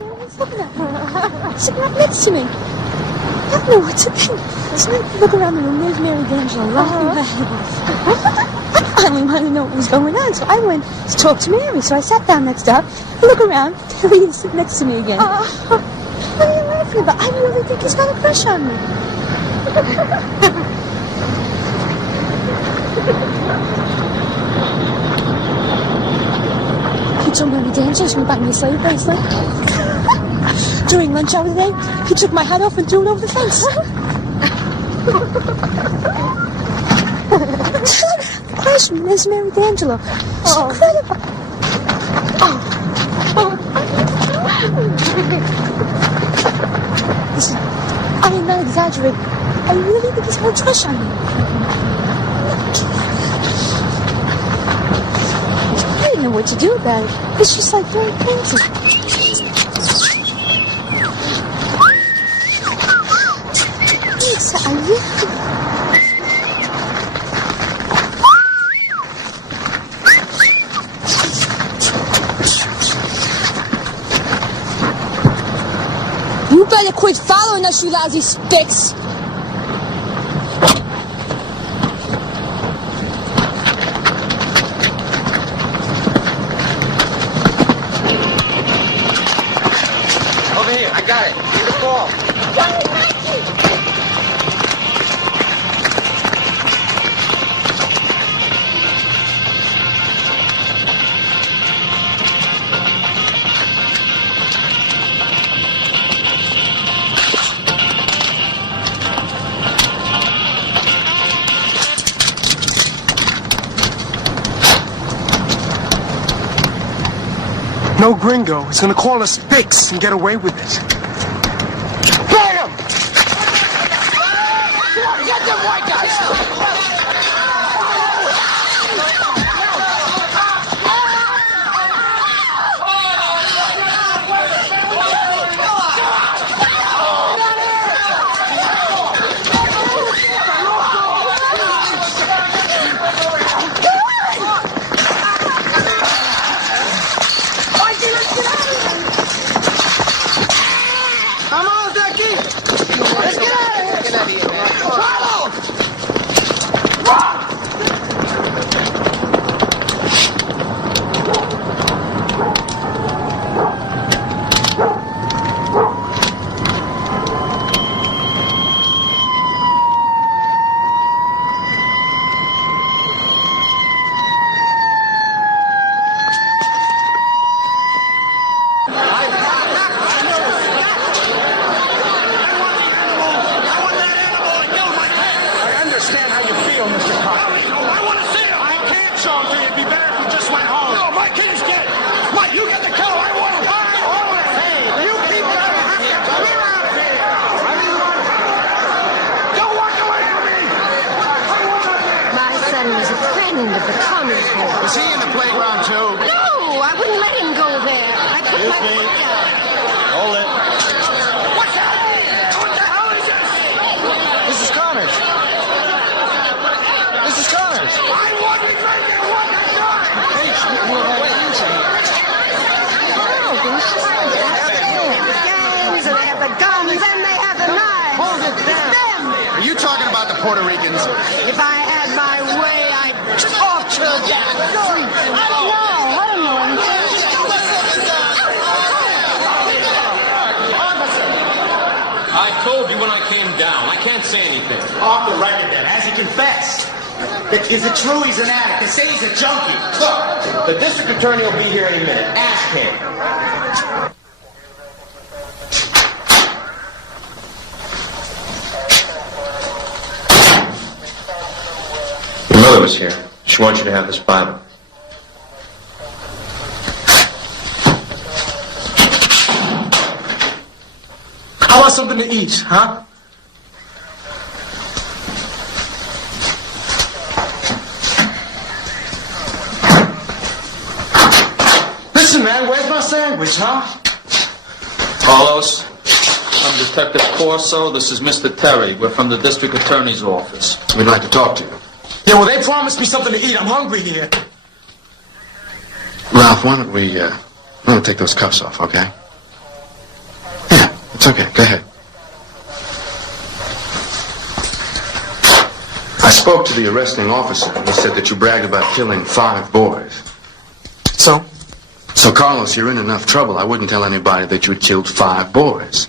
He's looking at me. He's sitting right next to me. I don't know what to think. So I look around the room. There's Mary D'Angelo laughing her head off. I finally wanted to know what was going on, so I went to talk to Mary. So I sat down next to her. I look around. There he is sitting next to me again. What are you laughing about? I really think he's got a crush on me. He told Mary D'Angelo she would buy me a slave bracelet. During lunch hour today, he took my hat off and threw it over the fence. The classroom, there's Mary D'Angelo. It's incredible. Listen, I am not exaggerating. I really think he's got a crush on me. I didn't know what to do about it. It's just like very painful. Yes, I really... You better quit following us, you lousy sticks! Over here, I got it. Give the ball. No gringo is gonna call us sticks and get away with it. Bam! Get them white guys! Is he in the playground, too? No, I wouldn't let him go there. I put my foot down. Hold it. What's that? What the hell is this? Mrs. Connors. Mrs. Connors. I wasn't drinking one at a time! Hey, wait, easy. Gangs, and they have the guns, and they have the knives. Hold it down. Them. Are you talking about the Puerto Ricans? If I had my way, I'd torture them. I don't know. I told you when I came down. I can't say anything. Off the record then. Has he confessed? Is it true he's an addict? They say he's a junkie. Look, the district attorney will be here any minute. Ask him. Your mother was here. She wants you to have this Bible. How about something to eat, huh? Listen, man, where's my sandwich, huh? Carlos, I'm Detective Corso. This is Mr. Terry. We're from the district attorney's office. We'd like to talk to you. Yeah, well, they promised me something to eat. I'm hungry here. Ralph, why don't we take those cuffs off, okay? It's okay. Go ahead. I spoke to the arresting officer, and he said that you bragged about killing 5 boys. So? So, Carlos, you're in enough trouble. I wouldn't tell anybody that you had killed 5 boys.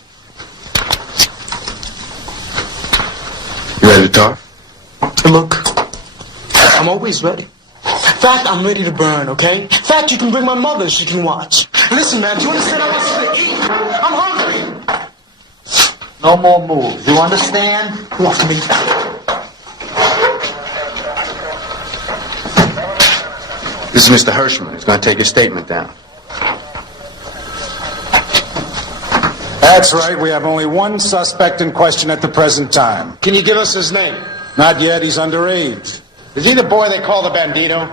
You ready to talk? Look, I'm always ready. In fact, I'm ready to burn, okay? In fact, you can bring my mother, she can watch. Listen, man, do you understand I want something to eat? I'm hungry. No more moves. You understand? Walk to me. This is Mr. Hirschman. He's going to take his statement down. That's right. We have only one suspect in question at the present time. Can you give us his name? Not yet. He's underage. Is he the boy they call the bandito?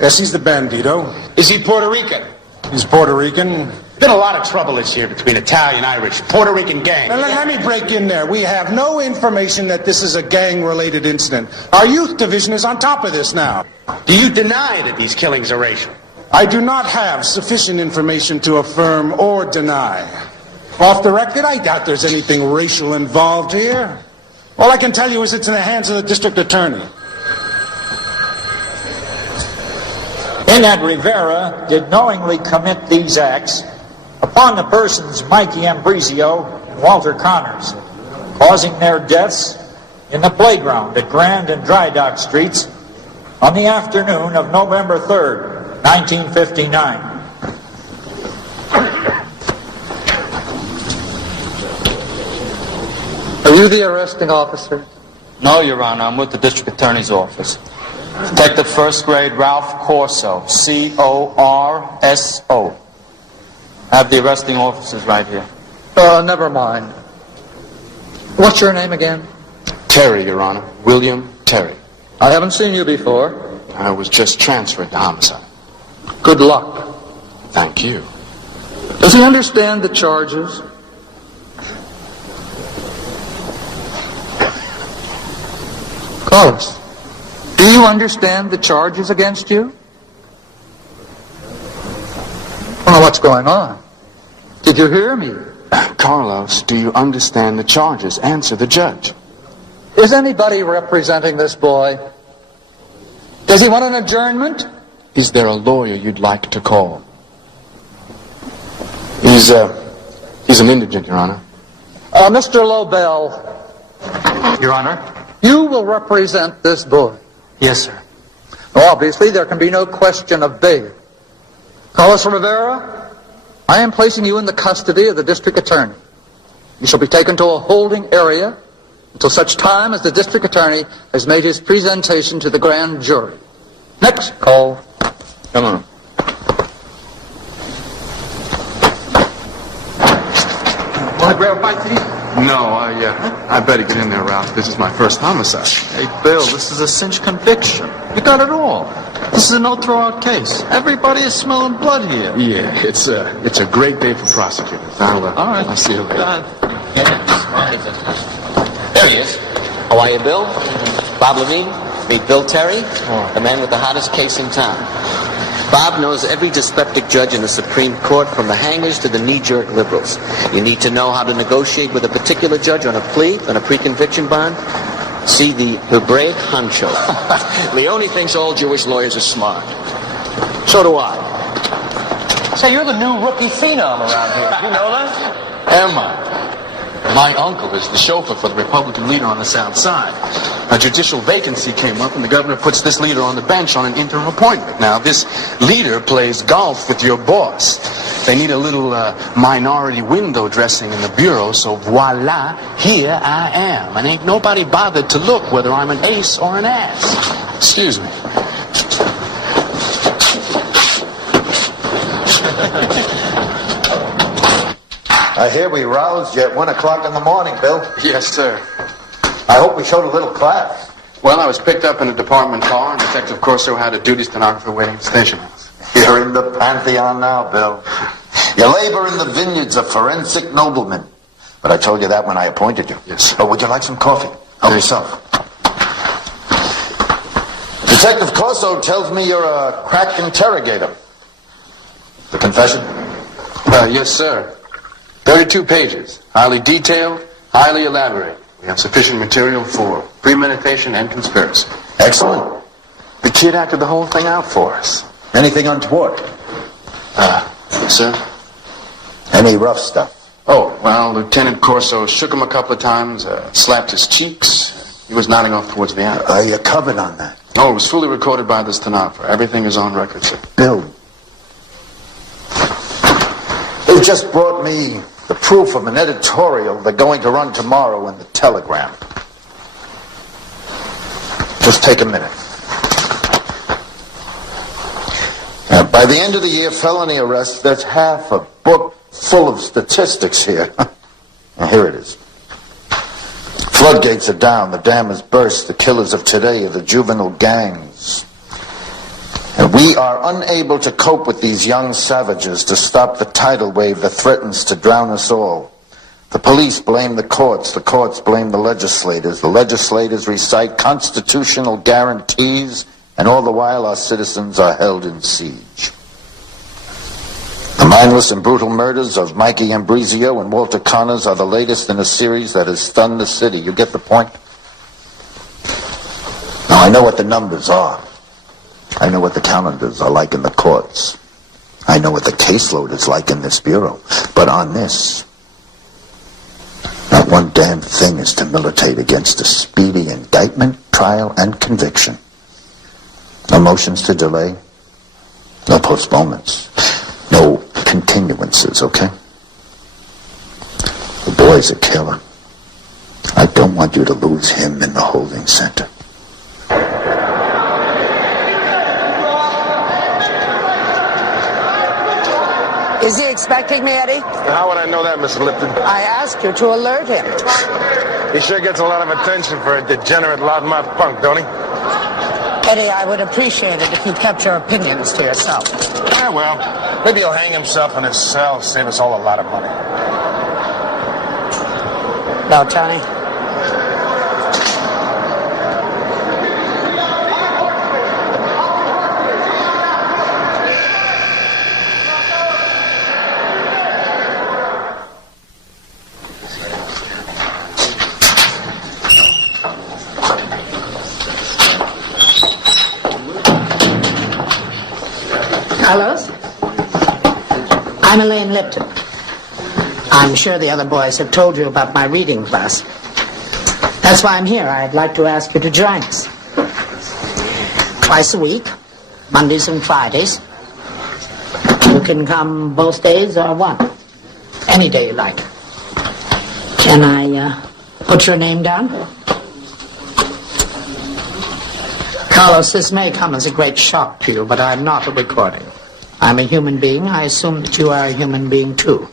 Yes, he's the bandito. Is he Puerto Rican? He's Puerto Rican. Been a lot of trouble this year between Italian, Irish, Puerto Rican gang. Now, let me break in there. We have no information that this is a gang-related incident. Our youth division is on top of this now. Do you deny that these killings are racial? I do not have sufficient information to affirm or deny. Off the record, I doubt there's anything racial involved here. All I can tell you is it's in the hands of the district attorney. Pena de Rivera did knowingly commit these acts upon the persons Mikey Ambrizio and Walter Connors, causing their deaths in the playground at Grand and Dry Dock Streets on the afternoon of November 3rd, 1959. Are you the arresting officer? No, Your Honor, I'm with the district attorney's office. Detective First Grade Ralph Corso, C-O-R-S-O. I have the arresting officers right here. Never mind. What's your name again? Terry, Your Honor. William Terry. I haven't seen you before. I was just transferred to homicide. Good luck. Thank you. Does he understand the charges? Carlos, do you understand the charges against you? I don't know what's going on. Did you hear me? Carlos, do you understand the charges? Answer the judge. Is anybody representing this boy? Does he want an adjournment? Is there a lawyer you'd like to call? He's an indigent, Your Honor. Mr. Lobel, Your Honor? you will represent this boy. Yes, sir. Obviously, there can be no question of bail. Carlos Rivera, I am placing you in the custody of the district attorney. You shall be taken to a holding area until such time as the district attorney has made his presentation to the grand jury. Next call. Come on. Want to grab a bite to eat? No, I better get in there, Ralph. This is my first homicide. Hey, Bill, this is a cinch conviction. You got it all. This is a no-throw-out case. Everybody is smelling blood here. Yeah, it's a great day for prosecutors. All right. I'll see you later. There he is. How are you, Bill? Bob Levine. Meet Bill Terry, the man with the hottest case in town. Bob knows every dyspeptic judge in the Supreme Court, from the hangers to the knee-jerk liberals. You need to know how to negotiate with a particular judge on a plea, on a pre-conviction bond. See the Hebraic honcho. Leone thinks all Jewish lawyers are smart. So do I. Say, you're the new rookie phenom around here. You know that? Am I? My uncle is the chauffeur for the Republican leader on the South Side. A judicial vacancy came up, and the governor puts this leader on the bench on an interim appointment. Now, this leader plays golf with your boss. They need a little minority window dressing in the bureau, so voila, here I am. And ain't nobody bothered to look whether I'm an ace or an ass. Excuse me. I hear we roused you at 1 o'clock in the morning, Bill. Yes, sir. I hope we showed a little class. Well, I was picked up in a department car, and Detective Corso had a duty stenographer waiting at the station house. You're in the pantheon now, Bill. You labor in the vineyards of forensic noblemen. But I told you that when I appointed you. Yes. Oh, would you like some coffee? Help yourself. Detective Corso tells me you're a crack interrogator. The confession? Yes, sir. 32 pages. Highly detailed, highly elaborate. We have sufficient material for premeditation and conspiracy. Excellent. The kid acted the whole thing out for us. Anything untoward? Yes, sir. Any rough stuff? Oh, well, Lieutenant Corso shook him a couple of times, slapped his cheeks. He was nodding off towards the end. Are you covered on that? Oh, it was fully recorded by the stenographer. Everything is on record, sir. Bill, they've just brought me the proof of an editorial they're going to run tomorrow in the Telegram. Just take a minute. By the end of the year, felony arrests, there's half a book full of statistics here. Now, here it is. Floodgates are down, the dam has burst, the killers of today are the juvenile gangs. And we are unable to cope with these young savages to stop the tidal wave that threatens to drown us all. The police blame the courts blame the legislators recite constitutional guarantees, and all the while our citizens are held in siege. The mindless and brutal murders of Mikey Ambrosio and Walter Connors are the latest in a series that has stunned the city. You get the point? Now, I know what the numbers are. I know what the calendars are like in the courts. I know what the caseload is like in this bureau. But on this, not one damn thing is to militate against a speedy indictment, trial, and conviction. No motions to delay. No postponements. No continuances, okay? The boy's a killer. I don't want you to lose him in the holding center. Is he expecting me, Eddie? How would I know that, Miss Lipton? I asked you to alert him. He sure gets a lot of attention for a degenerate loudmouth punk, don't he? Eddie, I would appreciate it if you kept your opinions to yourself. Yeah, well, maybe he'll hang himself in his cell, save us all a lot of money. No, Tony? Carlos? I'm Elaine Lipton. I'm sure the other boys have told you about my reading class. That's why I'm here. I'd like to ask you to join us. Twice a week, Mondays and Fridays. You can come both days or one. Any day you like. Can I put your name down? Carlos, this may come as a great shock to you, but I'm not a recording. I'm a human being. I assume that you are a human being, too.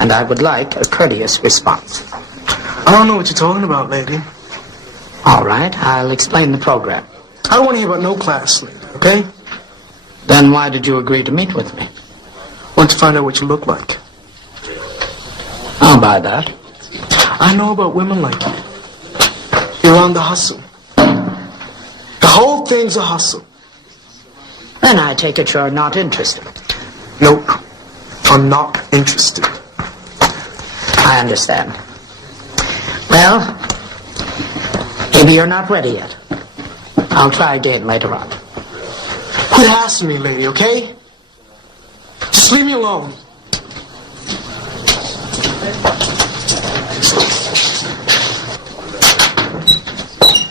And I would like a courteous response. I don't know what you're talking about, lady. All right, I'll explain the program. I don't want to hear about no class, lady, okay? Then why did you agree to meet with me? I want to find out what you look like. I'll buy that. I know about women like you. You're on the hustle. The whole thing's a hustle. Then I take it you're not interested. Nope. I'm not interested. I understand. Well, maybe you're not ready yet. I'll try again later on. Quit asking me, lady, okay? Just leave me alone.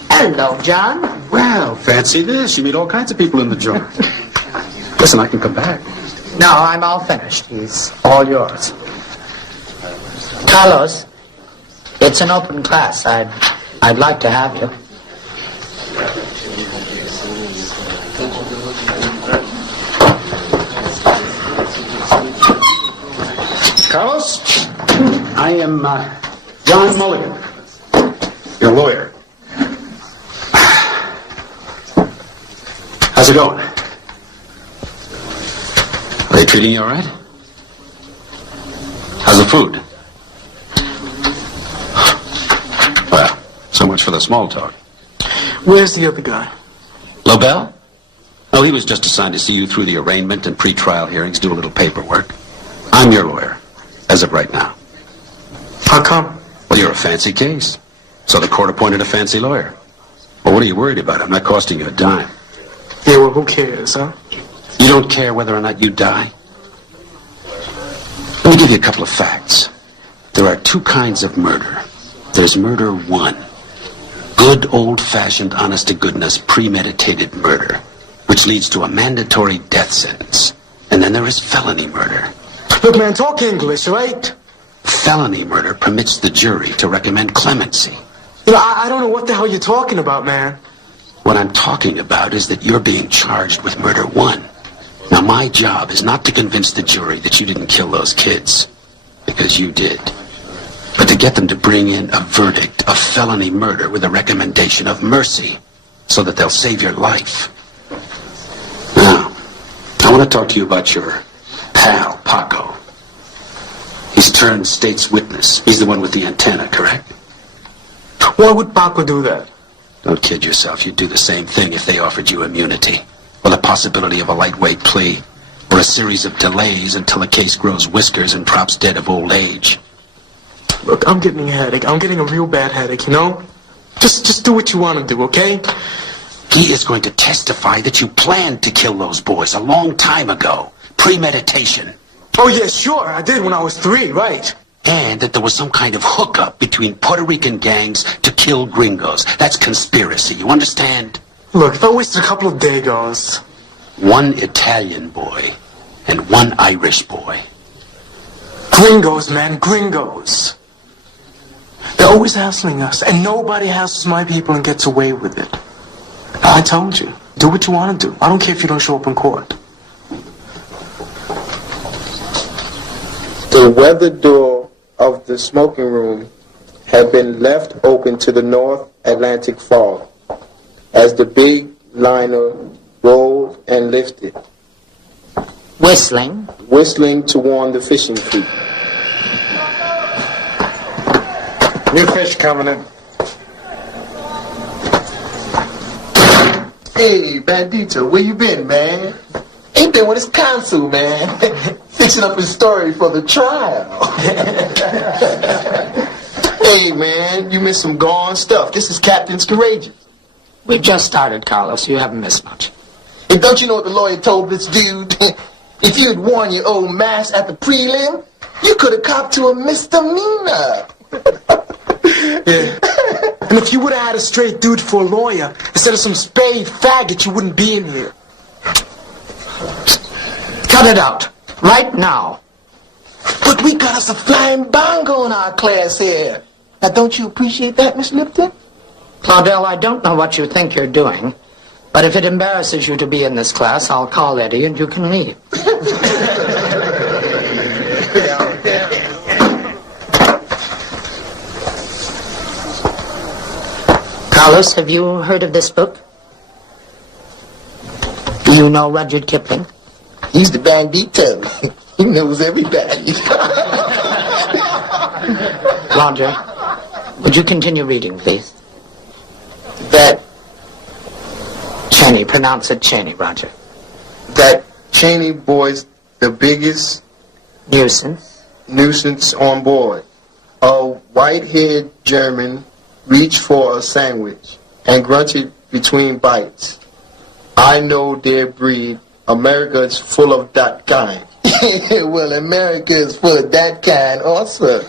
Hello, John. Well, fancy this. You meet all kinds of people in the joint. Listen, I can come back. No, I'm all finished. He's all yours. Carlos, it's an open class. I'd like to have you. Carlos, I am John Mulligan, your lawyer. How's it going? Are they treating you all right? How's the food? Well, so much for the small talk. Where's the other guy? Lobel? Oh, he was just assigned to see you through the arraignment and pre-trial hearings, do a little paperwork. I'm your lawyer, as of right now. How come? Well, you're a fancy case. So the court appointed a fancy lawyer. Well, what are you worried about? I'm not costing you a dime. Yeah, well, who cares, huh? You don't care whether or not you die? Let me give you a couple of facts. There are two kinds of murder. There's murder one. Good, old-fashioned, honest-to-goodness, premeditated murder, which leads to a mandatory death sentence. And then there is felony murder. Look, man, talk English, right? Felony murder permits the jury to recommend clemency. You know, I don't know what the hell you're talking about, man. What I'm talking about is that you're being charged with murder one. Now, my job is not to convince the jury that you didn't kill those kids, because you did, but to get them to bring in a verdict of felony murder with a recommendation of mercy, so that they'll save your life. Now, I want to talk to you about your pal, Paco. He's turned state's witness. He's the one with the antenna, correct? Why would Paco do that? Don't kid yourself. You'd do the same thing if they offered you immunity, or the possibility of a lightweight plea, or a series of delays until the case grows whiskers and drops dead of old age. Look, I'm getting a headache. I'm getting a real bad headache, you know? Just do what you want to do, okay? He is going to testify that you planned to kill those boys a long time ago. Premeditation. Oh, yeah, sure. I did when I was 3, right? And that there was some kind of hookup between Puerto Rican gangs to kill gringos. That's conspiracy, you understand? Look, if I wasted a couple of Dagos... One Italian boy and one Irish boy. Gringos, man, gringos. They're always hassling us, and nobody hassles my people and gets away with it. I told you, do what you want to do. I don't care if you don't show up in court. The weather door of the smoking room had been left open to the North Atlantic fog as the big liner rolled and lifted. Whistling? Whistling to warn the fishing fleet. New fish coming in. Hey, Bandito, where you been, man? Ain't been with his counsel, man. Fixing up his story for the trial. Hey, man, you missed some gone stuff. This is Captain's Courageous. We just started, Carlos. You haven't missed much. And don't you know what the lawyer told this dude? If you'd warned your old mass at the prelim, you could have copped to a misdemeanor. Yeah. And if you would have had a straight dude for a lawyer, instead of some spade faggot, you wouldn't be in here. Cut it out. Right now. But we got us a flying bongo in our class here. Now, don't you appreciate that, Miss Lipton? Claudel, I don't know what you think you're doing, but if it embarrasses you to be in this class, I'll call Eddie and you can leave. Carlos, have you heard of this book? Do you know Rudyard Kipling? He's the bandito. He knows everybody. Roger, would you continue reading, please? That Cheney, pronounce it Cheney, Roger. That Cheney boy's the biggest nuisance on board. A white-haired German reached for a sandwich and grunted between bites. I know their breed. America is full of that kind. Well, America is full of that kind also.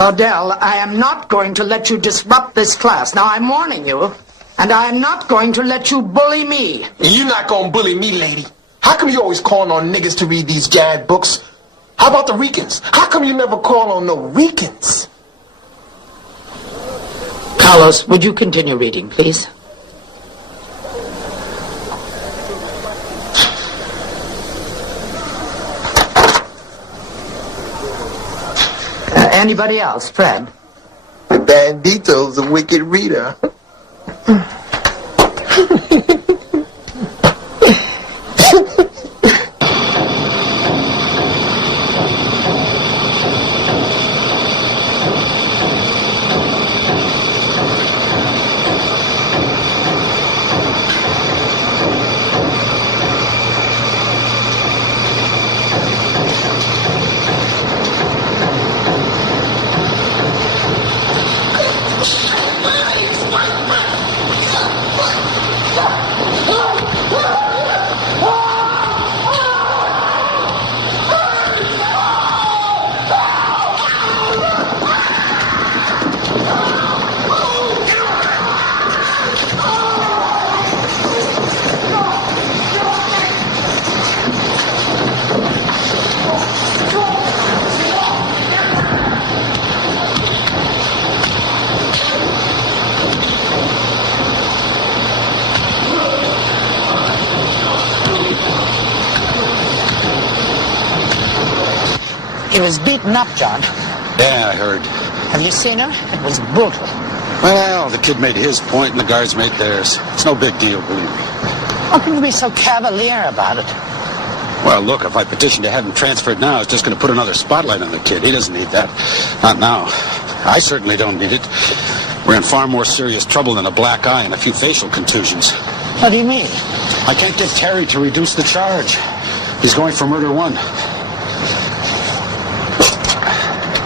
Odell, I am not going to let you disrupt this class. Now, I'm warning you, and I am not going to let you bully me. You're not gonna bully me, lady. How come you always calling on niggas to read these jad books? How about the Ricans? How come you never call on no Ricans? Carlos, would you continue reading, please? Anybody else? Fred? The bandito's a wicked reader. She was beaten up, John. Yeah, I heard. Have you seen her? It was brutal. Well, the kid made his point and the guards made theirs. It's no big deal, believe me. How can you be so cavalier about it? Well, look, if I petition to have him transferred now, it's just going to put another spotlight on the kid. He doesn't need that. Not now. I certainly don't need it. We're in far more serious trouble than a black eye and a few facial contusions. What do you mean? I can't get Terry to reduce the charge. He's going for murder 1.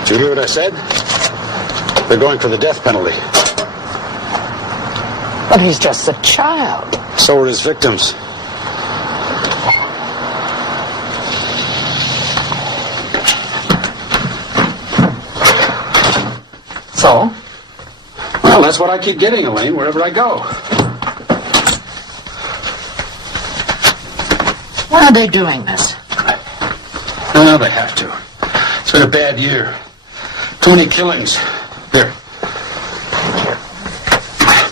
Did you hear what I said? They're going for the death penalty. But he's just a child. So are his victims. So? Well, that's what I keep getting, Elaine, wherever I go. Why are they doing this? Well, they have to. It's been a bad year. Too many killings. Here.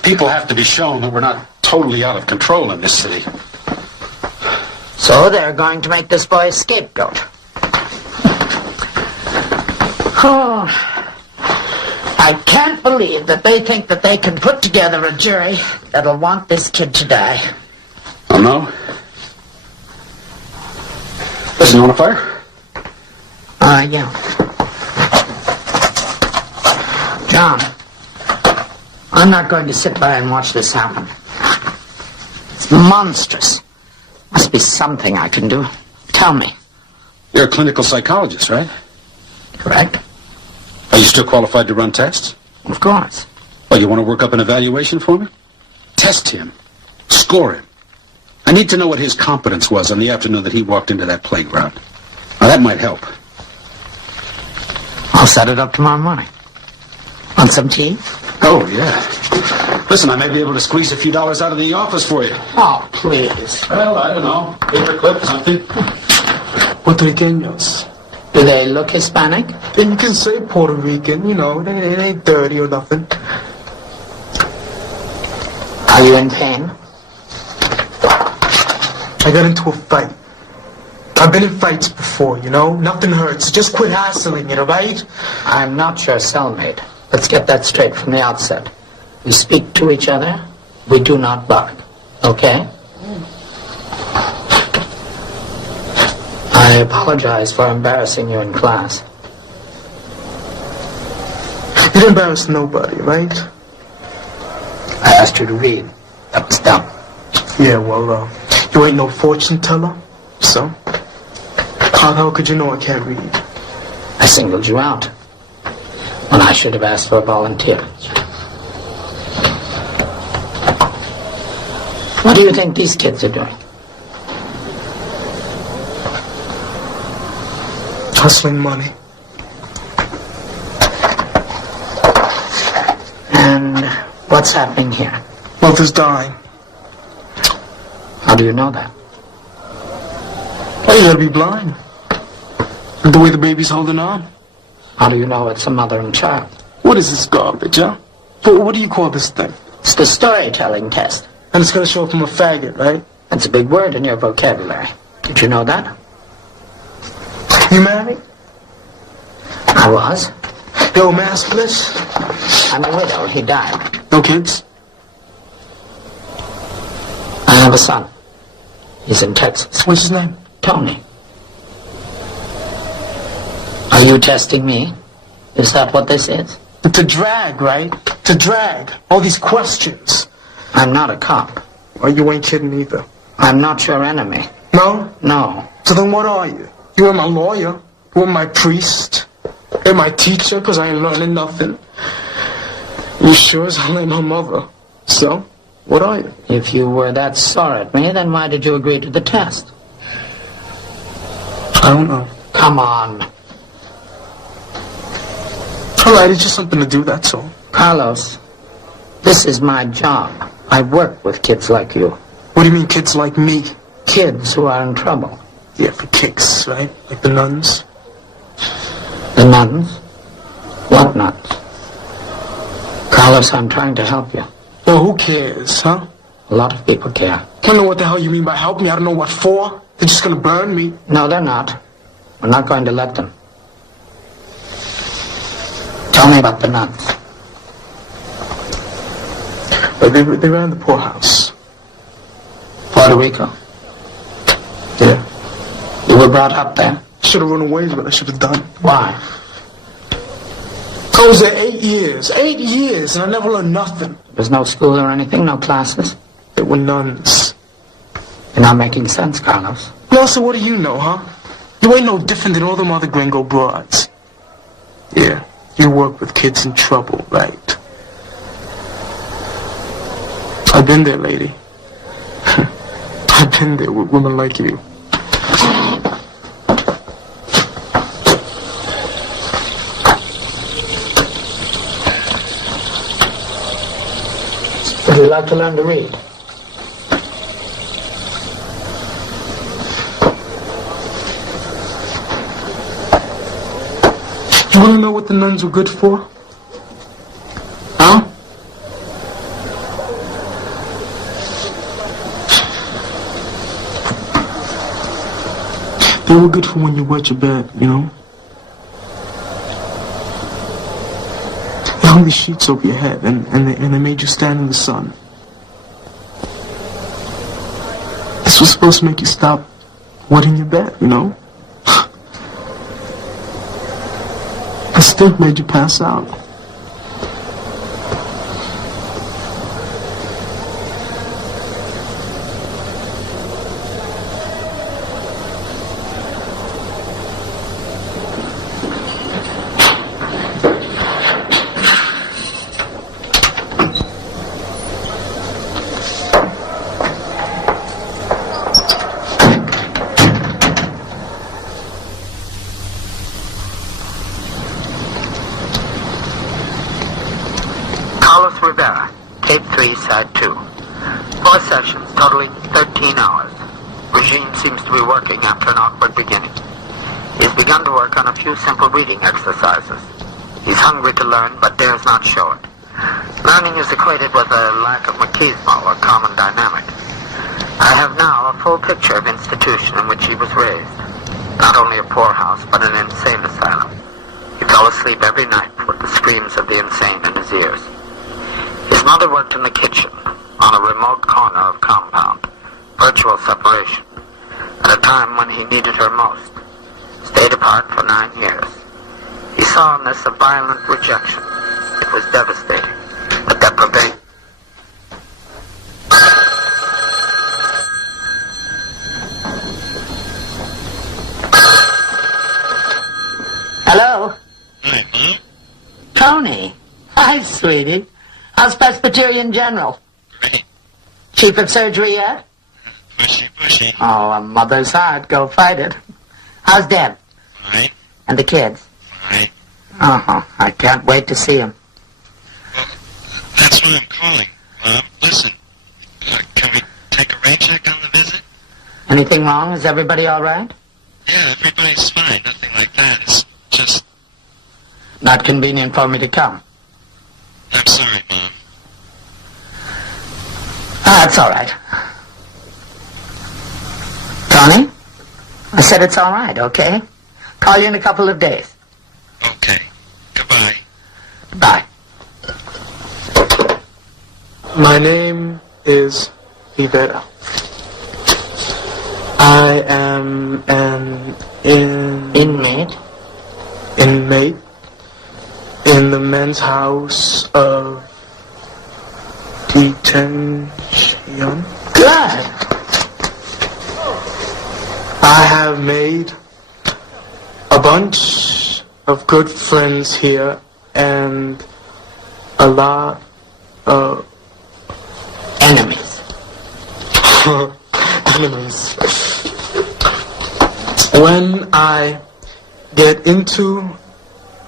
People have to be shown that we're not totally out of control in this city. So they're going to make this boy a scapegoat. Oh, I can't believe that they think that they can put together a jury that'll want this kid to die. Oh, no? Listen, you want a fire? Yeah. John, I'm not going to sit by and watch this happen. It's monstrous. Must be something I can do. Tell me. You're a clinical psychologist, right? Correct. Are you still qualified to run tests? Of course. Well, you want to work up an evaluation for me? Test him. Score him. I need to know what his competence was on the afternoon that he walked into that playground. Now, that might help. I'll set it up tomorrow morning. Want some tea? Oh, yeah. Listen, I may be able to squeeze a few dollars out of the office for you. Oh, please. Well, I don't know. Paper clip, something. Puertorriqueños. Do they look Hispanic? You can say Puerto Rican, you know, it ain't dirty or nothing. Are you in pain? I got into a fight. I've been in fights before, you know? Nothing hurts. Just quit hassling it, all right? I'm not your cellmate. Let's get that straight from the outset. We speak to each other. We do not bark. Okay? I apologize for embarrassing you in class. You didn't embarrass nobody, right? I asked you to read. That was dumb. Yeah, well, you ain't no fortune teller, so how could you know I can't read? I singled you out when I should have asked for a volunteer. What do you think these kids are doing? Hustling money. And what's happening here? Mother's dying. How do you know that? Well, you gotta be blind. The way the baby's holding on. How do you know it's a mother and child? What is this garbage, huh? What do you call this thing? It's the storytelling test. And it's gonna show up from a faggot, right? That's a big word in your vocabulary. Did you know that? You married? I was. Yo, maskless? I'm a widow. He died. No kids? I have a son. He's in Texas. What's his name? Tony. Are you testing me? Is that what this is? To drag, right? To drag. All these questions. I'm not a cop. Well, you ain't kidding either. I'm not your enemy. No? No. So then what are you? You are my lawyer. You are my priest. You're my teacher, because I ain't learning nothing. You sure as hell ain't my mother. So, what are you? If you were that sore at me, then why did you agree to the test? I don't know. Come on. All right, it's just something to do, that's all. Carlos, this is my job. I work with kids like you. What do you mean, kids like me? Kids who are in trouble. Yeah, for kicks, right? Like the nuns. The nuns? What nuns? Carlos, I'm trying to help you. Well, who cares, huh? A lot of people care. I don't know what the hell you mean by help me. I don't know what for. They're just gonna burn me. No, they're not. We're not going to let them. Tell me about the nuns. They ran the poorhouse. Puerto Rico. Yeah. You were brought up there? Should have run away is what I should have done. Why? I was there 8 years. 8 years, and I never learned nothing. There's no school or anything, no classes? They were nuns. You're not making sense, Carlos. Nelson, what do you know, huh? You ain't no different than all them other gringo broads. Yeah, you work with kids in trouble, right? I've been there, lady. I've been there with women like you. Would you like to learn to read? You want to know what the nuns were good for? Huh? They were good for when you wet your bed, you know? They hung the sheets over your head and they made you stand in the sun. This was supposed to make you stop wetting your bed, you know? But still made you pass out. Tape 3, Side 2. 4 sessions, totaling 13 hours. Regime seems to be working after an awkward beginning. He's begun to work on a few simple reading exercises. He's hungry to learn, but dares not show it. Learning is equated with a lack of machismo, or common dynamic. I have now a full picture of institution in which he was raised. Not only a poorhouse, but an insane asylum. He fell asleep every night with the screams of the insane in his ears. His mother worked in the kitchen, on a remote corner of compound, virtual separation, at a time when he needed her most. Stayed apart for 9 years. He saw in this a violent rejection. It was devastating, but deprivation. Hello? Hi, Mom. Tony. Hi, sweetie. How's Presbyterian General? Great. Chief of surgery yet? Pushy. Oh, a mother's heart. Go fight it. How's Deb? Fine. And the kids? Fine. Uh-huh. I can't wait to see them. Well, that's why I'm calling. Mom, listen. Can we take a rain check on the visit? Anything wrong? Is everybody all right? Yeah, everybody's fine. Nothing like that. It's just... Not convenient for me to come. I'm sorry, Mom. That's all right. Tony? I said it's all right, okay? Call you in a couple of days. Okay. Goodbye. Bye. My name is Rivera. I am an inmate in the men's house of detention. Good. I have made a bunch of good friends here and a lot of enemies. Enemies. When I get into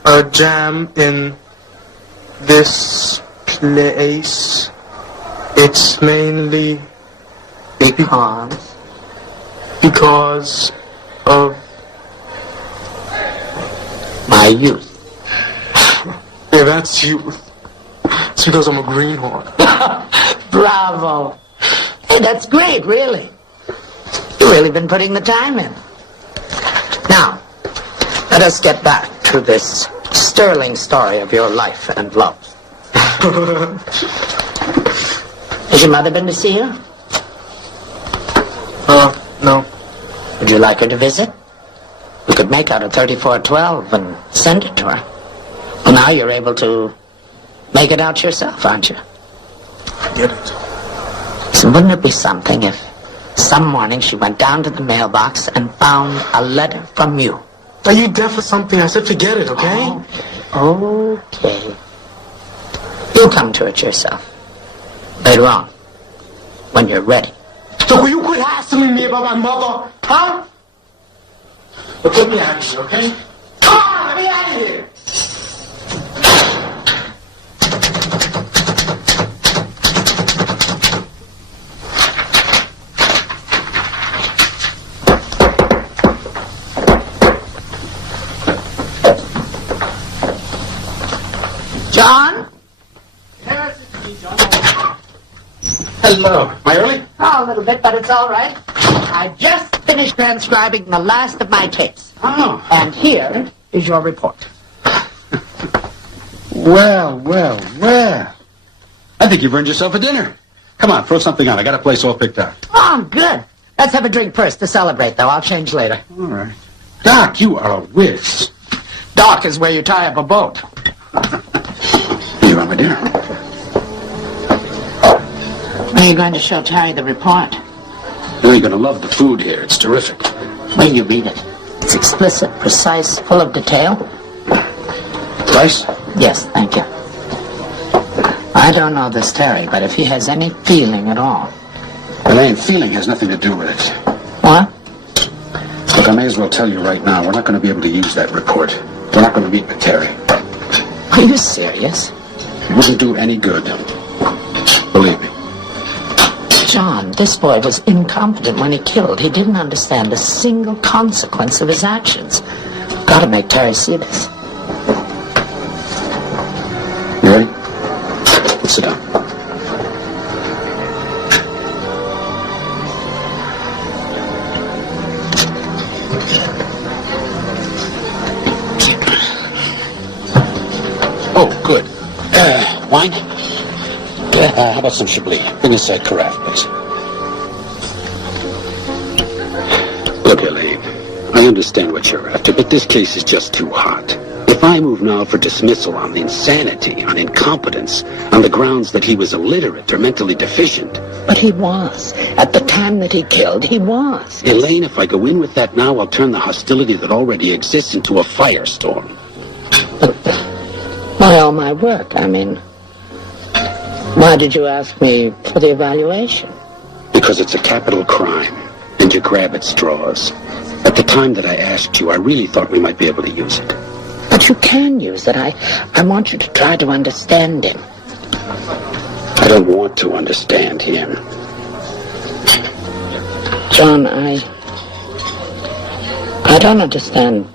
a jam in this place, it's mainly because of my youth. Yeah, that's youth. It's because I'm a greenhorn. Bravo. Hey, that's great, really. You've really been putting the time in. Now, let us get back to this sterling story of your life and love. Has your mother been to see you? No. Would you like her to visit? We could make out a 3412 and send it to her. Well, now you're able to make it out yourself, aren't you? I get it. So wouldn't it be something if some morning she went down to the mailbox and found a letter from you? Are you deaf or something? I said forget it, okay? Okay. You'll come to it yourself. Later on. When you're ready. So will you quit hassling me about my mother? Huh? But get me out of here, okay? Come on, let me out of here! John? Hello. Am I early? Oh, a little bit, but it's all right. I just finished transcribing the last of my tapes. Oh. And here is your report. Well. I think you've earned yourself a dinner. Come on, throw something on. I got a place all picked out. Oh, good. Let's have a drink first to celebrate, though. I'll change later. All right. Doc, you are a whiz. Dock is where you tie up a boat. Here on my dinner. When are you going to show Terry the report? You're going to love the food here. It's terrific. Will you read it? It's explicit, precise, full of detail. Price? Yes, thank you. I don't know this Terry, but if he has any feeling at all... Elaine, feeling has nothing to do with it. What? Look, I may as well tell you right now, we're not going to be able to use that report. We're not going to meet with Terry. Are you serious? It wouldn't do any good. Believe me. John, this boy was incompetent when he killed. He didn't understand a single consequence of his actions. Got to make Terry see this. You ready? Let's sit down. Oh, good. Wine? How about some Chablis? Bring us a carafe, please. Look, Elaine, I understand what you're after, but this case is just too hot. If I move now for dismissal on insanity, on incompetence, on the grounds that he was illiterate or mentally deficient... But he was. At the time that he killed, he was. Elaine, if I go in with that now, I'll turn the hostility that already exists into a firestorm. But why all my work? I mean... Why did you ask me for the evaluation? Because it's a capital crime, and you grab at straws. At the time that I asked you, I really thought we might be able to use it. But you can use it. I want you to try to understand him. I don't want to understand him. John, I don't understand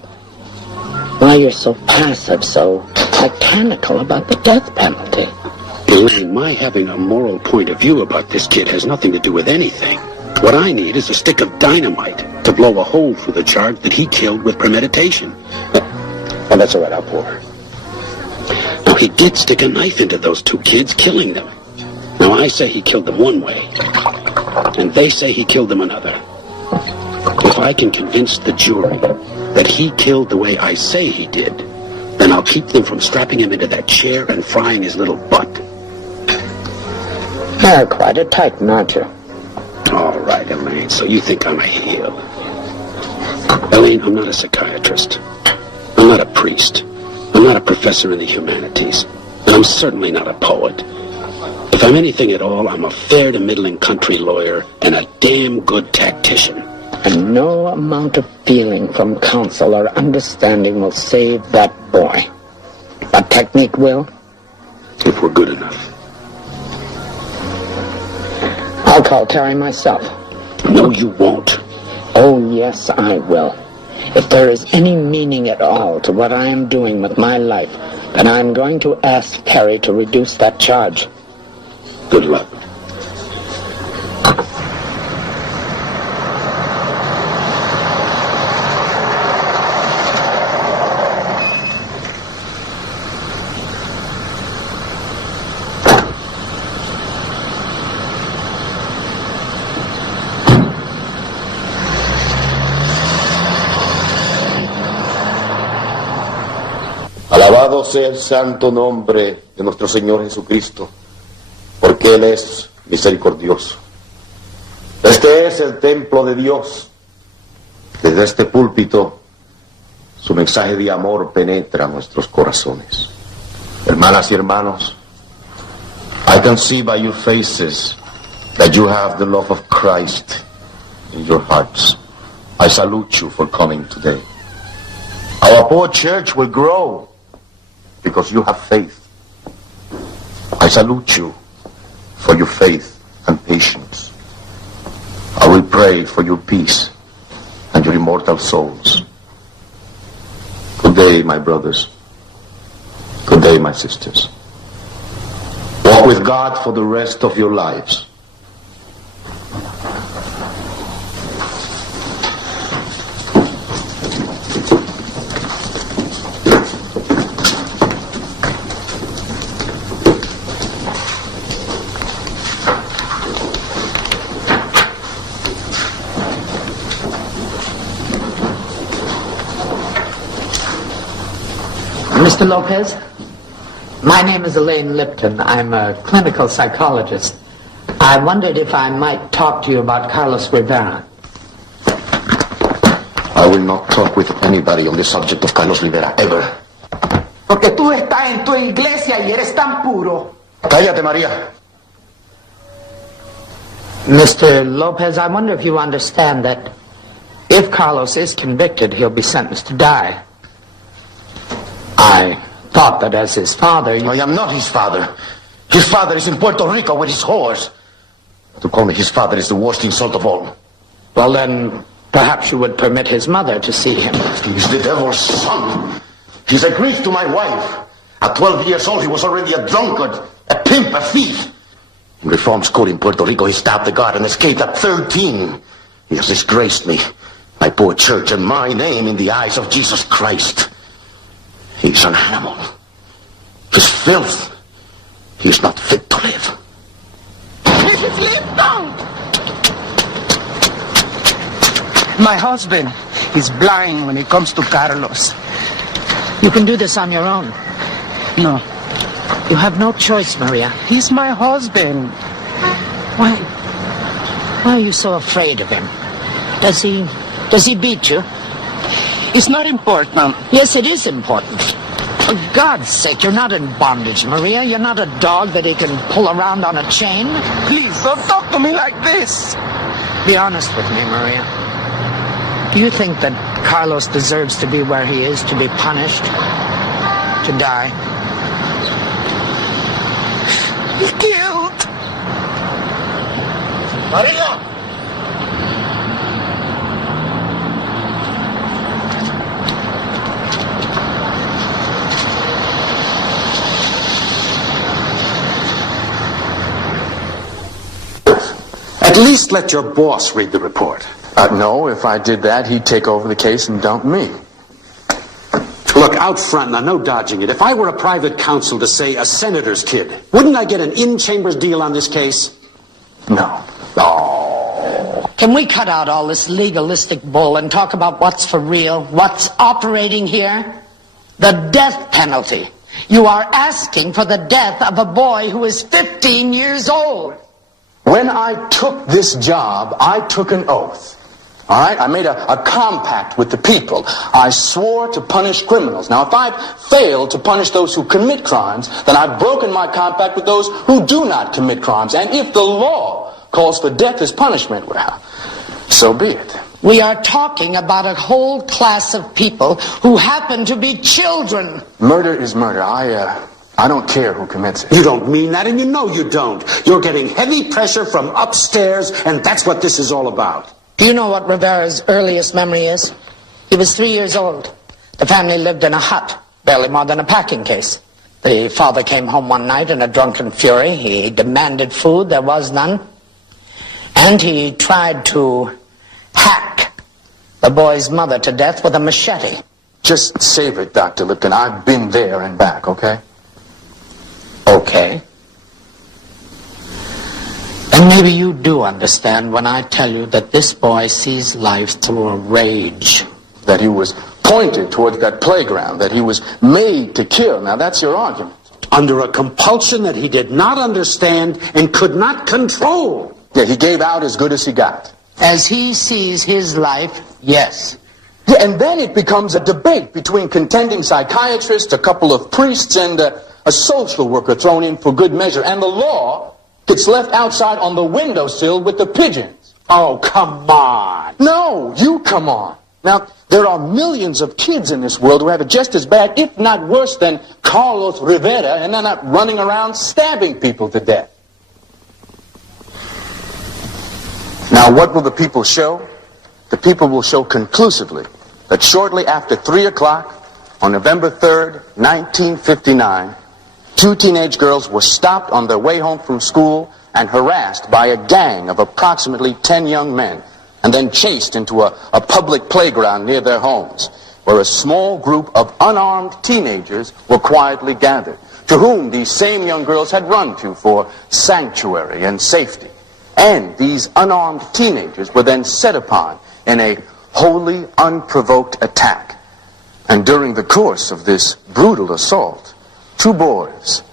why you're so passive, so mechanical about the death penalty. Elaine, my having a moral point of view about this kid has nothing to do with anything. What I need is a stick of dynamite to blow a hole through the charge that he killed with premeditation. Well, that's all right, I'll pour. Now, he did stick a knife into those two kids, killing them. Now, I say he killed them one way, and they say he killed them another. If I can convince the jury that he killed the way I say he did, then I'll keep them from strapping him into that chair and frying his little butt. You're quite a titan, aren't you? All right, Elaine, so you think I'm a heel. Elaine, I'm not a psychiatrist. I'm not a priest. I'm not a professor in the humanities. And I'm certainly not a poet. If I'm anything at all, I'm a fair to middling country lawyer and a damn good tactician. And no amount of feeling from counsel or understanding will save that boy. But technique will. If we're good enough. I'll call Terry myself. No, you won't. Oh, yes, I will. If there is any meaning at all to what I am doing with my life, then I'm going to ask Terry to reduce that charge. Good luck. Alabado sea el santo nombre de nuestro Señor Jesucristo, porque Él es misericordioso. Este es el templo de Dios. Desde este púlpito, su mensaje de amor penetra nuestros corazones. Hermanas y hermanos, I can see by your faces that you have the love of Christ in your hearts. I salute you for coming today. Our poor church will grow because you have faith. I salute you for your faith and patience. I will pray for your peace and your immortal souls. Good day, my brothers. Good day, my sisters. Walk with God for the rest of your lives. Mr. Lopez, my name is Elaine Lipton. I'm a clinical psychologist. I wondered if I might talk to you about Carlos Rivera. I will not talk with anybody on the subject of Carlos Rivera, ever. Porque tú estás en tu iglesia y eres tan puro. Cállate, María. Mr. Lopez, I wonder if you understand that if Carlos is convicted, he'll be sentenced to die. I thought that as his father... I am not his father. His father is in Puerto Rico with his horse. To call me his father is the worst insult of all. Well, then, perhaps you would permit his mother to see him. He is the devil's son. He's a grief to my wife. At 12 years old, he was already a drunkard, a pimp, a thief. In reform school in Puerto Rico, he stabbed the guard and escaped at 13. He has disgraced me, my poor church, and my name in the eyes of Jesus Christ. He's an animal. He's filth. He's not fit to live. Mrs. Lipton! My husband is blind when it comes to Carlos. You can do this on your own. No. You have no choice, Maria. He's my husband. Why are you so afraid of him? Does he beat you? It's not important. Yes, it is important. For God's sake, you're not in bondage, Maria. You're not a dog that he can pull around on a chain. Please, don't talk to me like this. Be honest with me, Maria. Do you think that Carlos deserves to be where he is, to be punished, to die? Be killed. Maria! At least let your boss read the report. No, if I did that, he'd take over the case and dump me. Look, out front, now, no dodging it. If I were a private counsel to, say, a senator's kid, wouldn't I get an in-chambers deal on this case? No. Oh. Can we cut out all this legalistic bull and talk about what's for real, what's operating here? The death penalty. You are asking for the death of a boy who is 15 years old. When I took this job, I took an oath. All right? I made a compact with the people. I swore to punish criminals. Now, if I've failed to punish those who commit crimes, then I've broken my compact with those who do not commit crimes. And if the law calls for death as punishment, well, so be it. We are talking about a whole class of people who happen to be children. Murder is murder. I don't care who commits it. You don't mean that, and you know you don't. You're getting heavy pressure from upstairs, and that's what this is all about. Do you know what Rivera's earliest memory is? He was 3 years old. The family lived in a hut, barely more than a packing case. The father came home one night in a drunken fury. He demanded food. There was none. And he tried to hack the boy's mother to death with a machete. Just save it, Dr. Lipton. I've been there and back, okay? Okay. And maybe you do understand when I tell you that this boy sees life through a rage. That he was pointed towards that playground that he was made to kill. Now, that's your argument. Under a compulsion that he did not understand and could not control. Yeah, he gave out as good as he got. As he sees his life, yes. Yeah, and then it becomes a debate between contending psychiatrists, a couple of priests, and a social worker thrown in for good measure. And the law gets left outside on the windowsill with the pigeons. Oh, come on. No, you come on. Now, there are millions of kids in this world who have it just as bad, if not worse, than Carlos Rivera, and they're not running around stabbing people to death. Now, what will the people show? The people will show conclusively that shortly after 3 o'clock on November 3rd, 1959, 2 teenage girls were stopped on their way home from school and harassed by a gang of approximately 10 young men, and then chased into a public playground near their homes, where a small group of unarmed teenagers were quietly gathered, to whom these same young girls had run to for sanctuary and safety. And these unarmed teenagers were then set upon in a wholly unprovoked attack. And during the course of this brutal assault, 2 boys,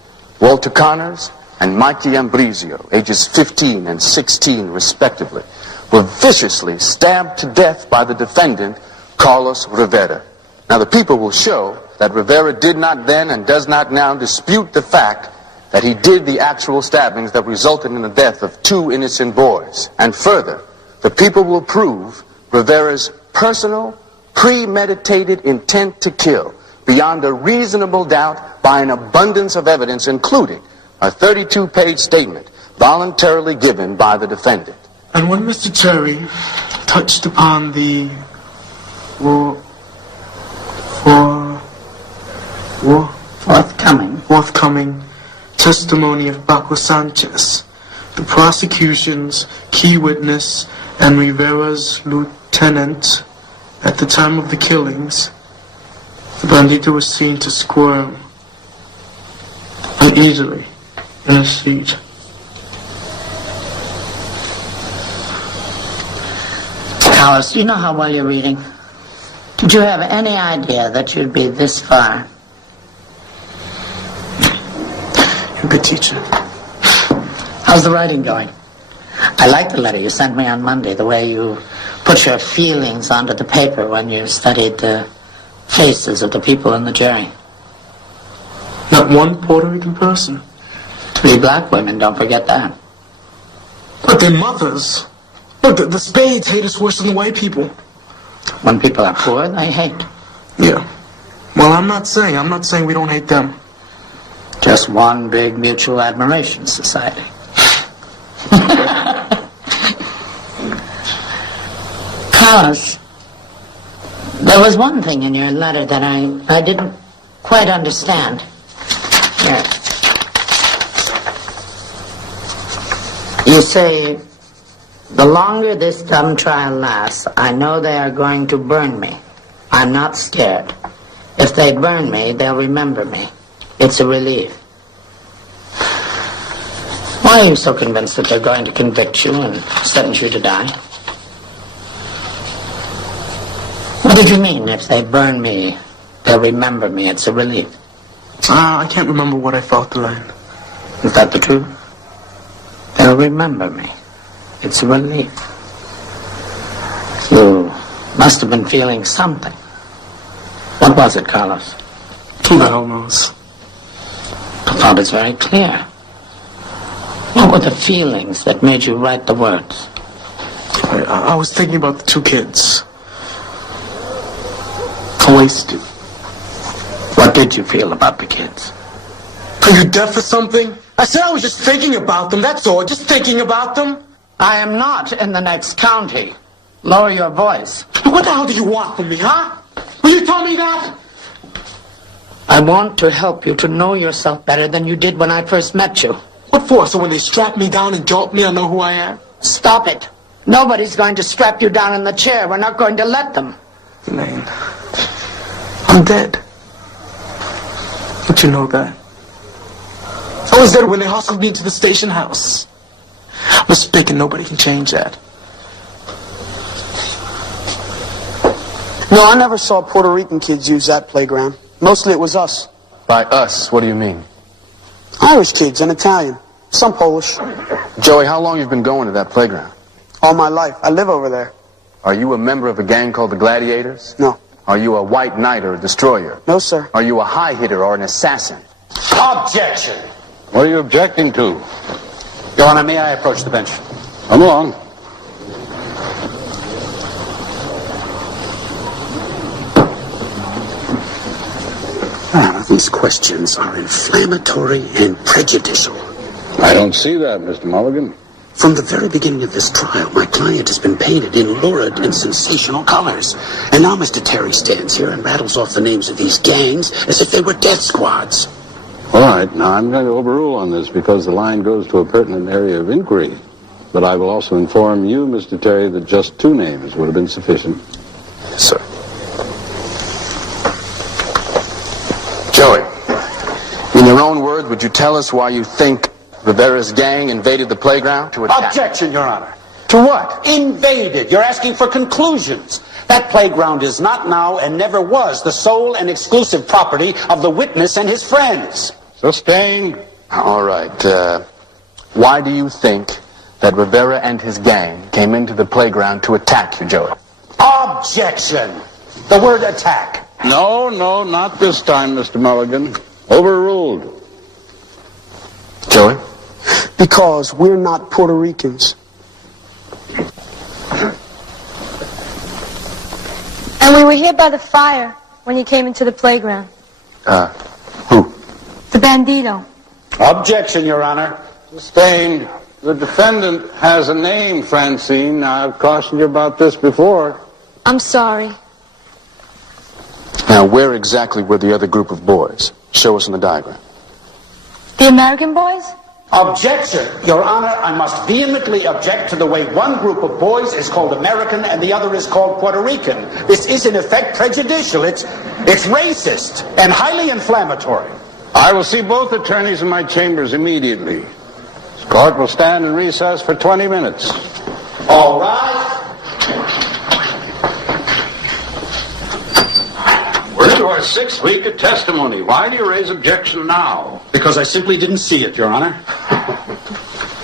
Walter Connors and Mikey Ambrizio, ages 15 and 16 respectively, were viciously stabbed to death by the defendant, Carlos Rivera. Now, the people will show that Rivera did not then and does not now dispute the fact that he did the actual stabbings that resulted in the death of 2 innocent boys. And further, the people will prove Rivera's personal, premeditated intent to kill beyond a reasonable doubt by an abundance of evidence, including a 32-page statement voluntarily given by the defendant. And when Mr. Terry touched upon the forthcoming testimony of Paco Sanchez, the prosecution's key witness and Rivera's lieutenant at the time of the killings, the bandito was seen to squirm uneasily in his seat. Alice, you know how well you're reading. Did you have any idea that you'd be this far? You're a good teacher. How's the writing going? I like the letter you sent me on Monday, the way you put your feelings onto the paper when you studied the faces of the people in the jury. Not one Puerto Rican person. 3 black women, don't forget that. But their mothers. Look, the Spades hate us worse than the white people. When people are poor, they hate. Yeah. Well, I'm not saying we don't hate them. Just one big mutual admiration society. Carlos, there was one thing in your letter that I didn't quite understand. Here. You say, the longer this dumb trial lasts, I know they are going to burn me. I'm not scared. If they burn me, they'll remember me. It's a relief. Why are you so convinced that they're going to convict you and sentence you to die? What did you mean, if they burn me, they'll remember me? It's a relief. I can't remember what I felt the line. Is that the truth? They'll remember me. It's a relief. You must have been feeling something. What was it, Carlos? Who the hell knows? I thought it's very clear. What were the feelings that made you write the words? I was thinking about the 2 kids. Wasted. What did you feel about the kids? Are you deaf or something? I said I was just thinking about them, that's all. Just thinking about them. I am not in the next county. Lower your voice. What the hell do you want from me, huh? Will you tell me that? I want to help you to know yourself better than you did when I first met you. What for? So when they strap me down and jolt me, I know who I am? Stop it. Nobody's going to strap you down in the chair. We're not going to let them. Elaine, I'm dead. Don't you know that? I was dead when they hustled me into the station house. I was big and nobody can change that. No, I never saw Puerto Rican kids use that playground. Mostly it was us. By us, what do you mean? Irish kids and Italian. Some Polish. Joey, how long have you been going to that playground? All my life. I live over there. Are you a member of a gang called the Gladiators? No. Are you a white knight or a destroyer? No, sir. Are you a high hitter or an assassin? Objection! What are you objecting to? Your Honor, may I approach the bench? Come along. These questions are inflammatory and prejudicial. I don't see that, Mr. Mulligan. From the very beginning of this trial, my client has been painted in lurid and sensational colors. And now Mr. Terry stands here and rattles off the names of these gangs as if they were death squads. All right, now I'm going to overrule on this because the line goes to a pertinent area of inquiry. But I will also inform you, Mr. Terry, that just 2 names would have been sufficient. Yes, sir. Joey, in your own words, would you tell us why you think Rivera's gang invaded the playground to attack? Objection, Your Honor. To what? Invaded. You're asking for conclusions. That playground is not now and never was the sole and exclusive property of the witness and his friends. Sustained. All right. Why do you think that Rivera and his gang came into the playground to attack you, Joey? Objection. The word attack. No, not this time, Mr. Mulligan. Overruled. Joey? Because we're not Puerto Ricans. And we were here by the fire when you came into the playground. Who? The bandito. Objection, Your Honor. Sustained. The defendant has a name, Francine. I've cautioned you about this before. I'm sorry. Now, where exactly were the other group of boys? Show us in the diagram. The American boys? Objection. Your Honor, I must vehemently object to the way one group of boys is called American and the other is called Puerto Rican. This is, in effect, prejudicial. It's racist and highly inflammatory. I will see both attorneys in my chambers immediately. This court will stand in recess for 20 minutes. All right. We're into our 6th week of testimony. Why do you raise objection now? Because I simply didn't see it, Your Honor.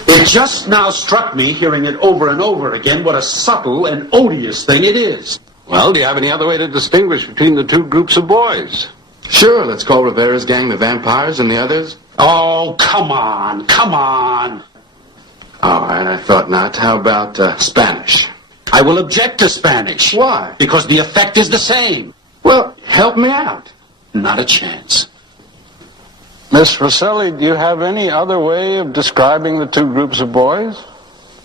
It just now struck me, hearing it over and over again, what a subtle and odious thing it is. Well, do you have any other way to distinguish between the 2 groups of boys? Sure, let's call Rivera's gang the vampires and the others. Oh, come on. All right, I thought not. How about Spanish? I will object to Spanish. Why? Because the effect is the same. Well, help me out. Not a chance. Miss Rosselli, do you have any other way of describing the 2 groups of boys?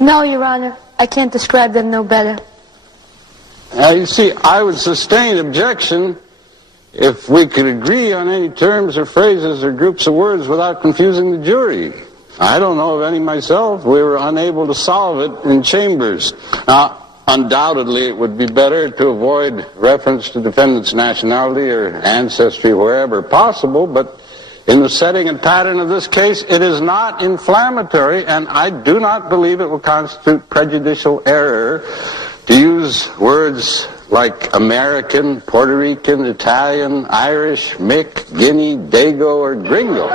No, Your Honor. I can't describe them no better. You see, I would sustain objection if we could agree on any terms or phrases or groups of words without confusing the jury. I don't know of any myself. We were unable to solve it in chambers. Now, undoubtedly, it would be better to avoid reference to defendant's nationality or ancestry wherever possible, but in the setting and pattern of this case, it is not inflammatory, and I do not believe it will constitute prejudicial error to use words like American, Puerto Rican, Italian, Irish, Mick, Guinea, Dago, or Gringo.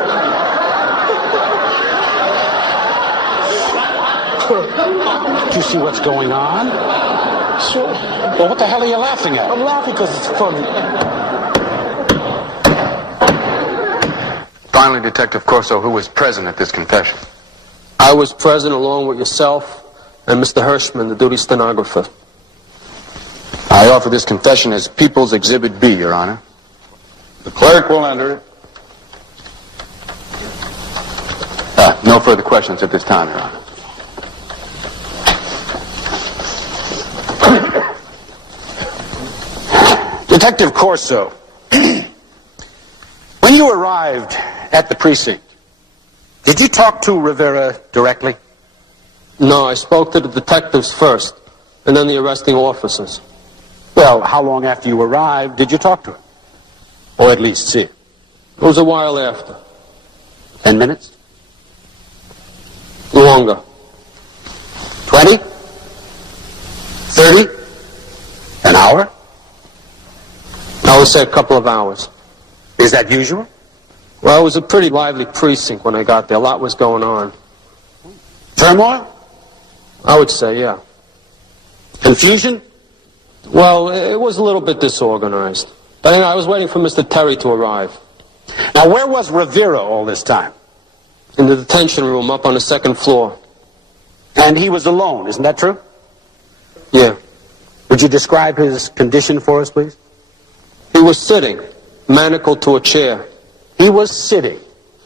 Do you see what's going on? Sure. Well, what the hell are you laughing at? I'm laughing because it's funny. Finally, Detective Corso, who was present at this confession? I was present along with yourself and Mr. Hirschman, the duty stenographer. I offer this confession as People's Exhibit B, Your Honor. The clerk will enter it. No further questions at this time, Your Honor. Detective Corso, when you arrived at the precinct, did you talk to Rivera directly? No, I spoke to the detectives first, and then the arresting officers. Well, how long after you arrived did you talk to him? Or at least see him? It was a while after. 10 minutes? Longer. 20? 30? An hour? would say a couple of hours. Is that usual? Well, it was a pretty lively precinct when I got there. A lot was going on. Turmoil? I would say, yeah. Confusion? Well, it was a little bit disorganized. But anyway, I was waiting for Mr. Terry to arrive. Now, where was Rivera all this time? In the detention room up on the second floor. And he was alone, isn't that true? Yeah. Would you describe his condition for us, please? He was sitting, manacled to a chair. He was sitting,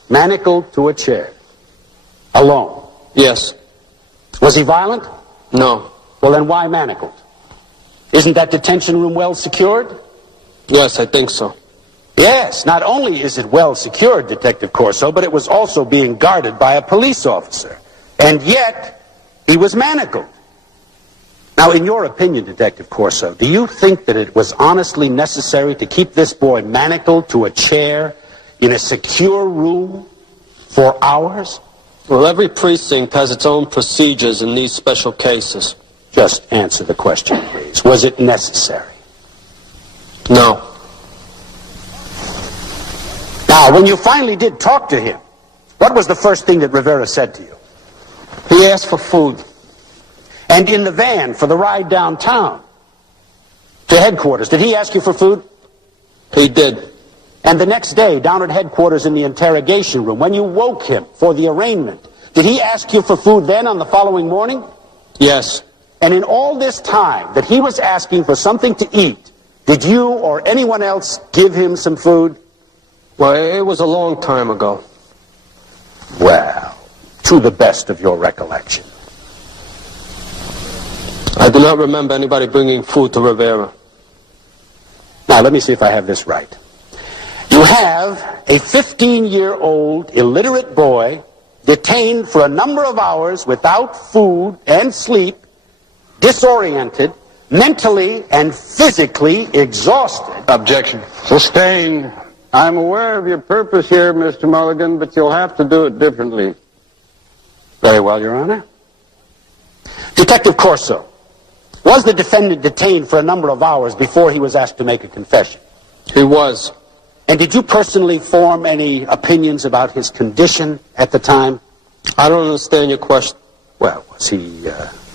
manacled to a chair. Alone? Yes. Was he violent? No. Well, then why manacled? Isn't that detention room well secured? Yes, I think so. Yes, not only is it well secured, Detective Corso, but it was also being guarded by a police officer. And yet, he was manacled. Now, in your opinion, Detective Corso, do you think that it was honestly necessary to keep this boy manacled to a chair in a secure room for hours? Well, every precinct has its own procedures in these special cases. Just answer the question, please. Was it necessary? No. Now, when you finally did talk to him, what was the first thing that Rivera said to you? He asked for food. And in the van for the ride downtown to headquarters, did he ask you for food? He did. And the next day, down at headquarters in the interrogation room, when you woke him for the arraignment, did he ask you for food then on the following morning? Yes. And in all this time that he was asking for something to eat, did you or anyone else give him some food? Well, it was a long time ago. Well, to the best of your recollection. I do not remember anybody bringing food to Rivera. Now, let me see if I have this right. You have a 15-year-old illiterate boy detained for a number of hours without food and sleep, disoriented, mentally and physically exhausted. Objection. Sustained. I'm aware of your purpose here, Mr. Mulligan, but you'll have to do it differently. Very well, Your Honor. Detective Corso, was the defendant detained for a number of hours before he was asked to make a confession? He was. And did you personally form any opinions about his condition at the time? I don't understand your question. Well, was he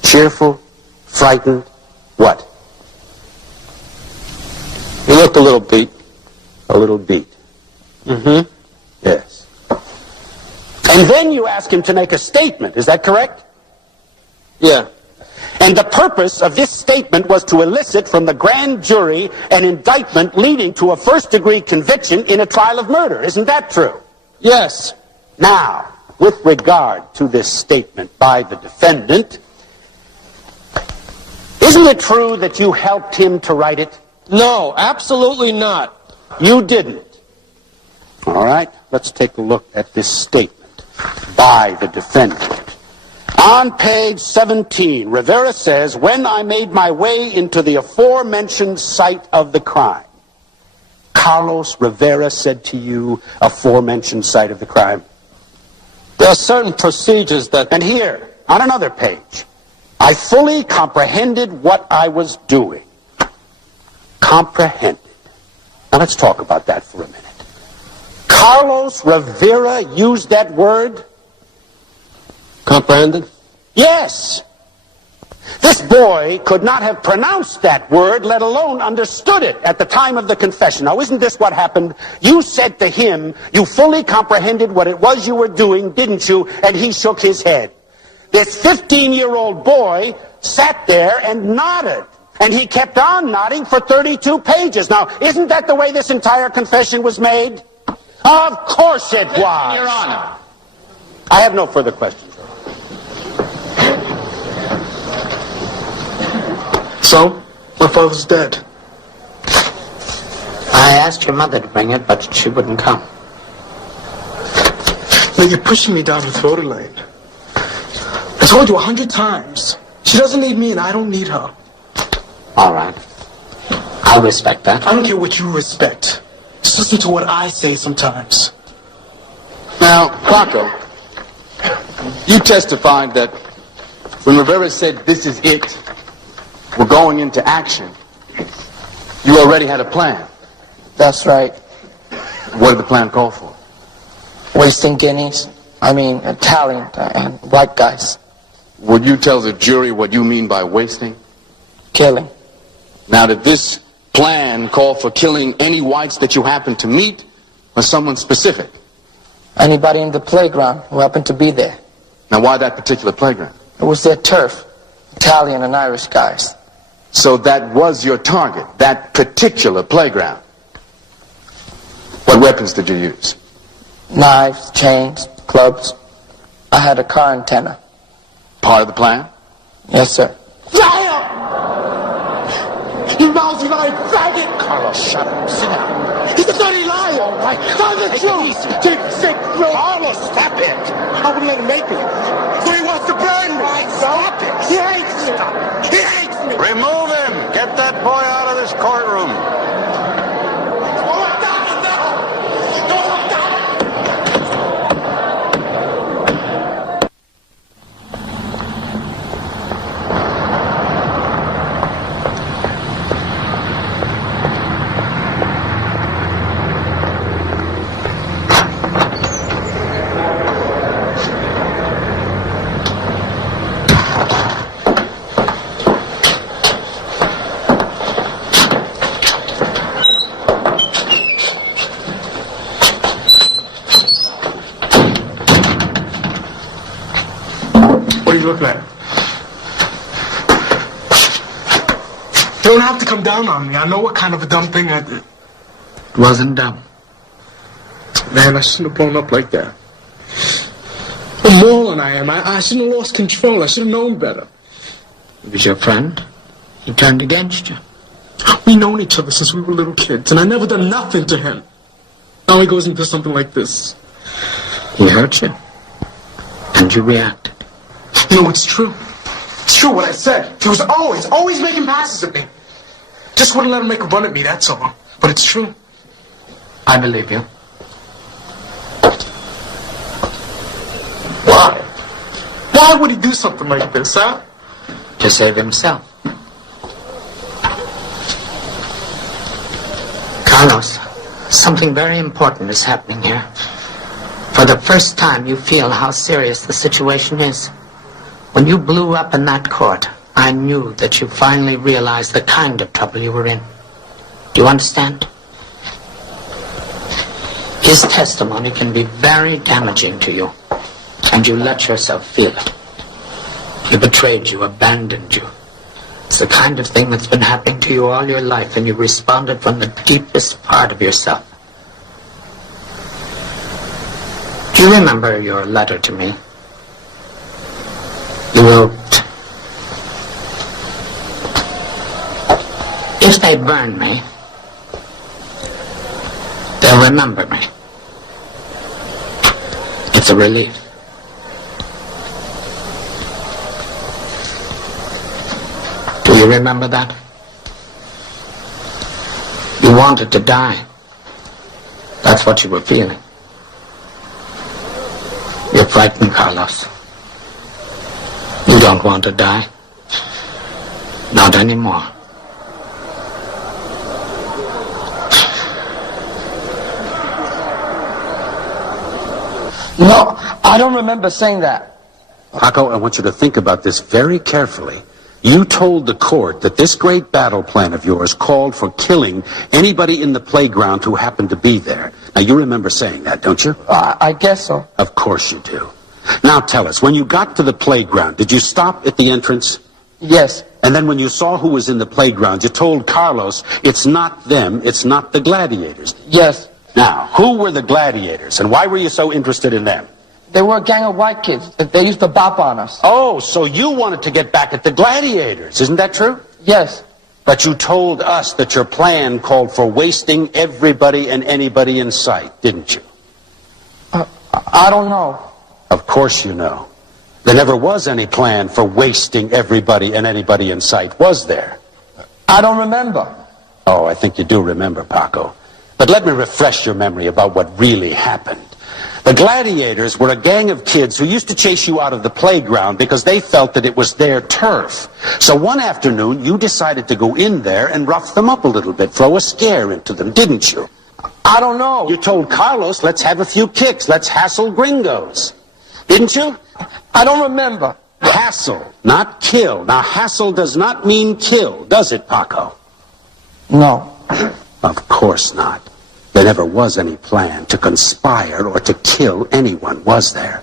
cheerful, frightened, what? He looked a little beat. A little beat. Mm-hmm. Yes. And then you ask him to make a statement, is that correct? Yeah. And the purpose of this statement was to elicit from the grand jury an indictment leading to a first-degree conviction in a trial of murder. Isn't that true? Yes. Now, with regard to this statement by the defendant, isn't it true that you helped him to write it? No, absolutely not. You didn't. All right, let's take a look at this statement by the defendant. On page 17, Rivera says, when I made my way into the aforementioned site of the crime. Carlos Rivera said to you, aforementioned site of the crime. There are certain procedures that... And here, on another page, I fully comprehended what I was doing. Comprehended. Now let's talk about that for a minute. Carlos Rivera used that word? Comprehended? Yes. This boy could not have pronounced that word, let alone understood it at the time of the confession. Now, isn't this what happened? You said to him, you fully comprehended what it was you were doing, didn't you? And he shook his head. This 15-year-old boy sat there and nodded. And he kept on nodding for 32 pages. Now, isn't that the way this entire confession was made? Of course it was. Your Honor. I have no further questions. So, my father's dead. I asked your mother to bring it, but she wouldn't come. Now you're pushing me down the throat lane. I told you 100 times. She doesn't need me and I don't need her. All right. I'll respect that. I don't care what you respect. Just listen to what I say sometimes. Now, Paco, you testified that when Rivera said, this is it, we're going into action, you already had a plan. That's right. What did the plan call for? Wasting guineas. Italian and white guys. Would you tell the jury what you mean by wasting? Killing. Now, did this plan call for killing any whites that you happened to meet, or someone specific? Anybody in the playground who happened to be there. Now, why that particular playground? It was their turf. Italian and Irish guys. So that was your target, that particular playground. What weapons did you use? Knives, chains, clubs. I had a car antenna. Part of the plan? Yes, sir. Liar! You lousy lying faggot! Carlos, shut up. Sit down. He's a dirty liar! All right. Tell the truth! Take sick, bro! Carlos, stop it! I wouldn't let him make it. So he wants to burn me! Stop it! He hates me! He hates me! Remove him! Get that boy out of this courtroom! What do you look like? You don't have to come down on me. I know what kind of a dumb thing I did. It wasn't dumb. Man, I shouldn't have blown up like that. The moron I am. I shouldn't have lost control. I should have known better. He was your friend. He turned against you. We known each other since we were little kids, and I never done nothing to him. Now he goes into something like this. He hurt you. And you reacted. No, it's true. It's true what I said. He was always making passes at me. Just wouldn't let him make a run at me, that's all. But it's true. I believe you. Why? Why would he do something like this, huh? To save himself. Carlos, something very important is happening here. For the first time, you feel how serious the situation is. When you blew up in that court, I knew that you finally realized the kind of trouble you were in. Do you understand? His testimony can be very damaging to you, and you let yourself feel it. He betrayed you, abandoned you. It's the kind of thing that's been happening to you all your life, and you responded from the deepest part of yourself. Do you remember your letter to me? You wrote, if they burn me, they'll remember me. It's a relief. Do you remember that? You wanted to die. That's what you were feeling. You're frightened, Carlos. You don't want to die. Not anymore. No, I don't remember saying that. Paco, I want you to think about this very carefully. You told the court that this great battle plan of yours called for killing anybody in the playground who happened to be there. Now, you remember saying that, don't you? I guess so. Of course you do. Now tell us, when you got to the playground, did you stop at the entrance? Yes. And then when you saw who was in the playground, you told Carlos, it's not them, it's not the gladiators. Yes. Now, who were the gladiators, and why were you so interested in them? They were a gang of white kids. They used to bop on us. Oh, so you wanted to get back at the gladiators, isn't that true? Yes. But you told us that your plan called for wasting everybody and anybody in sight, didn't you? I don't know. Of course you know. There never was any plan for wasting everybody and anybody in sight, was there? I don't remember. Oh, I think you do remember, Paco. But let me refresh your memory about what really happened. The The gladiators were a gang of kids who used to chase you out of the playground because they felt that it was their turf. So one afternoon, you decided to go in there and rough them up a little bit, throw a scare into them, didn't you? I don't know. You told Carlos, let's have a few kicks, let's hassle gringos. Didn't you? I don't remember. Hassle, not kill. Now, hassle does not mean kill, does it, Paco? No. Of course not. There never was any plan to conspire or to kill anyone, was there?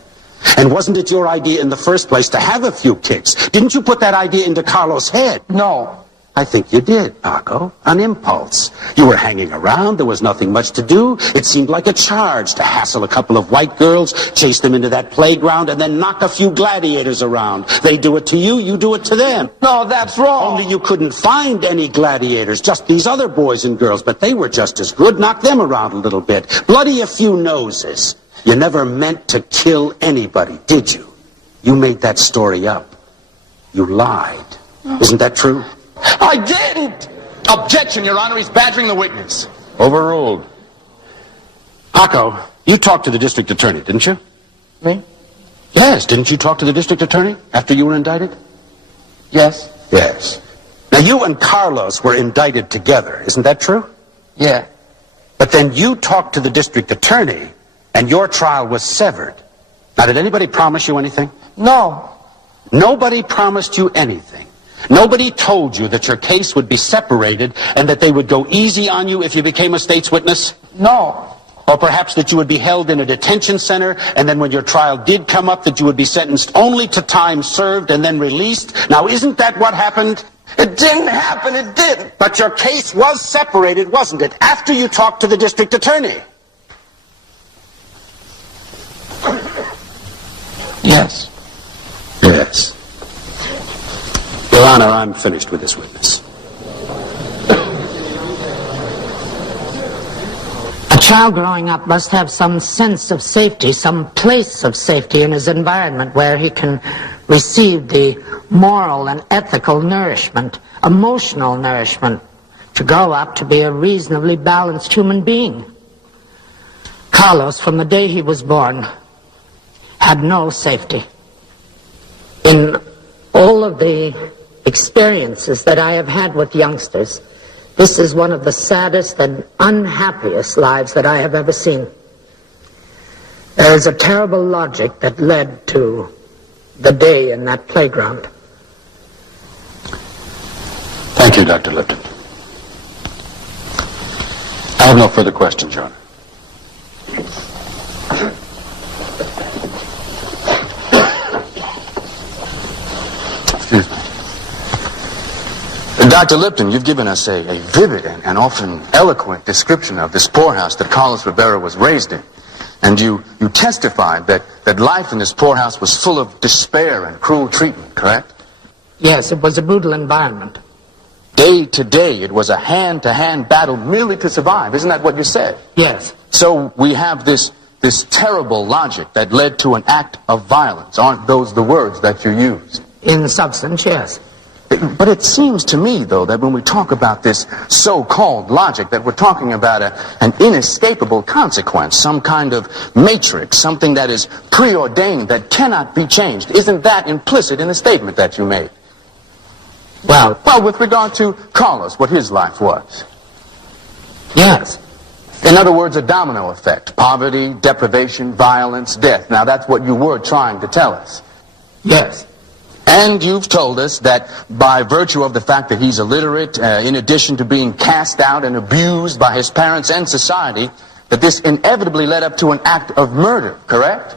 And wasn't it your idea in the first place to have a few kicks? Didn't you put that idea into Carlos' head? No. I think you did, Paco. An impulse. You were hanging around. There was nothing much to do. It seemed like a charge to hassle a couple of white girls, chase them into that playground, and then knock a few gladiators around. They do it to you, you do it to them. No, that's wrong. Only you couldn't find any gladiators, just these other boys and girls, but they were just as good. Knock them around a little bit. Bloody a few noses. You never meant to kill anybody, did you? You made that story up. You lied. Isn't that true? I didn't! Objection, Your Honor. He's badgering the witness. Overruled. Paco, you talked to the district attorney, didn't you? Me? Yes, didn't you talk to the district attorney after you were indicted? Yes. Yes. Now, you and Carlos were indicted together, isn't that true? Yeah. But then you talked to the district attorney, and your trial was severed. Now, did anybody promise you anything? No. Nobody promised you anything. Nobody told you that your case would be separated and that they would go easy on you if you became a state's witness? No. Or perhaps that you would be held in a detention center, and then when your trial did come up, that you would be sentenced only to time served and then released? Now, isn't that what happened? It didn't happen, it didn't. But your case was separated, wasn't it, after you talked to the district attorney? Yes. Yes. Your Honor, I'm finished with this witness. A child growing up must have some sense of safety, some place of safety in his environment where he can receive the moral and ethical nourishment, emotional nourishment, to grow up to be a reasonably balanced human being. Carlos, from the day he was born, had no safety. In all of the experiences that I have had with youngsters, this is one of the saddest and unhappiest lives that I have ever seen. There is a terrible logic that led to the day in that playground. Thank you, Dr. Lipton. I have no further questions, Your Honor. Excuse me. Dr. Lipton, you've given us a vivid and often eloquent description of this poorhouse that Carlos Rivera was raised in. And you testified that life in this poorhouse was full of despair and cruel treatment, correct? Yes, it was a brutal environment. Day to day, it was a hand-to-hand battle merely to survive. Isn't that what you said? Yes. So we have this terrible logic that led to an act of violence. Aren't those the words that you used? In substance, yes. But it seems to me, though, that when we talk about this so-called logic, that we're talking about an inescapable consequence, some kind of matrix, something that is preordained, that cannot be changed. Isn't that implicit in the statement that you made? Well, with regard to Carlos, what his life was. Yes. In other words, a domino effect. Poverty, deprivation, violence, death. Now, that's what you were trying to tell us. Yes. And you've told us that by virtue of the fact that he's illiterate, in addition to being cast out and abused by his parents and society, that this inevitably led up to an act of murder, correct?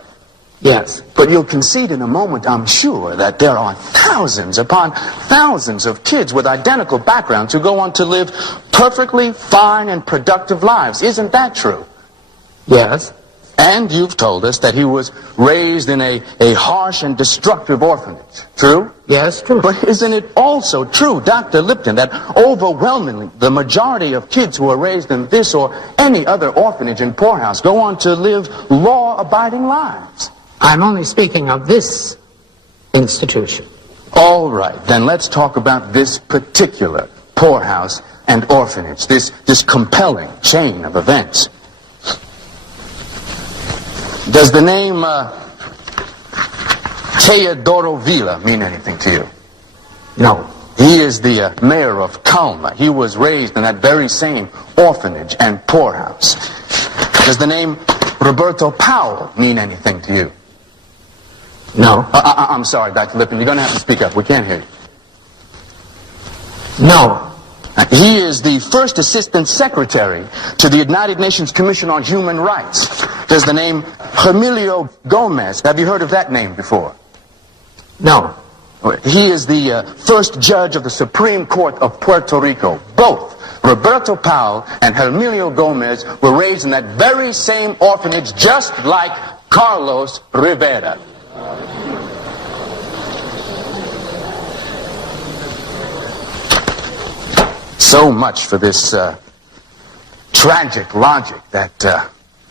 Yes. But you'll concede in a moment, I'm sure, that there are thousands upon thousands of kids with identical backgrounds who go on to live perfectly fine and productive lives. Isn't that true? Yes. And you've told us that he was raised in a harsh and destructive orphanage. True? Yes, true. But isn't it also true, Dr. Lipton, that overwhelmingly the majority of kids who are raised in this or any other orphanage and poorhouse go on to live law-abiding lives? I'm only speaking of this institution. All right, then let's talk about this particular poorhouse and orphanage, this compelling chain of events. Does the name Teodoro Villa mean anything to you? No. He is the mayor of Calma. He was raised in that very same orphanage and poorhouse. Does the name Roberto Powell mean anything to you? No. I'm sorry, Dr. Lipton. You're going to have to speak up. We can't hear you. No. He is the first assistant secretary to the United Nations Commission on Human Rights. Does the name Emilio Gomez, have you heard of that name before? No. He is the first judge of the Supreme Court of Puerto Rico. Both Roberto Powell and Emilio Gomez were raised in that very same orphanage, just like Carlos Rivera. So much for this tragic logic that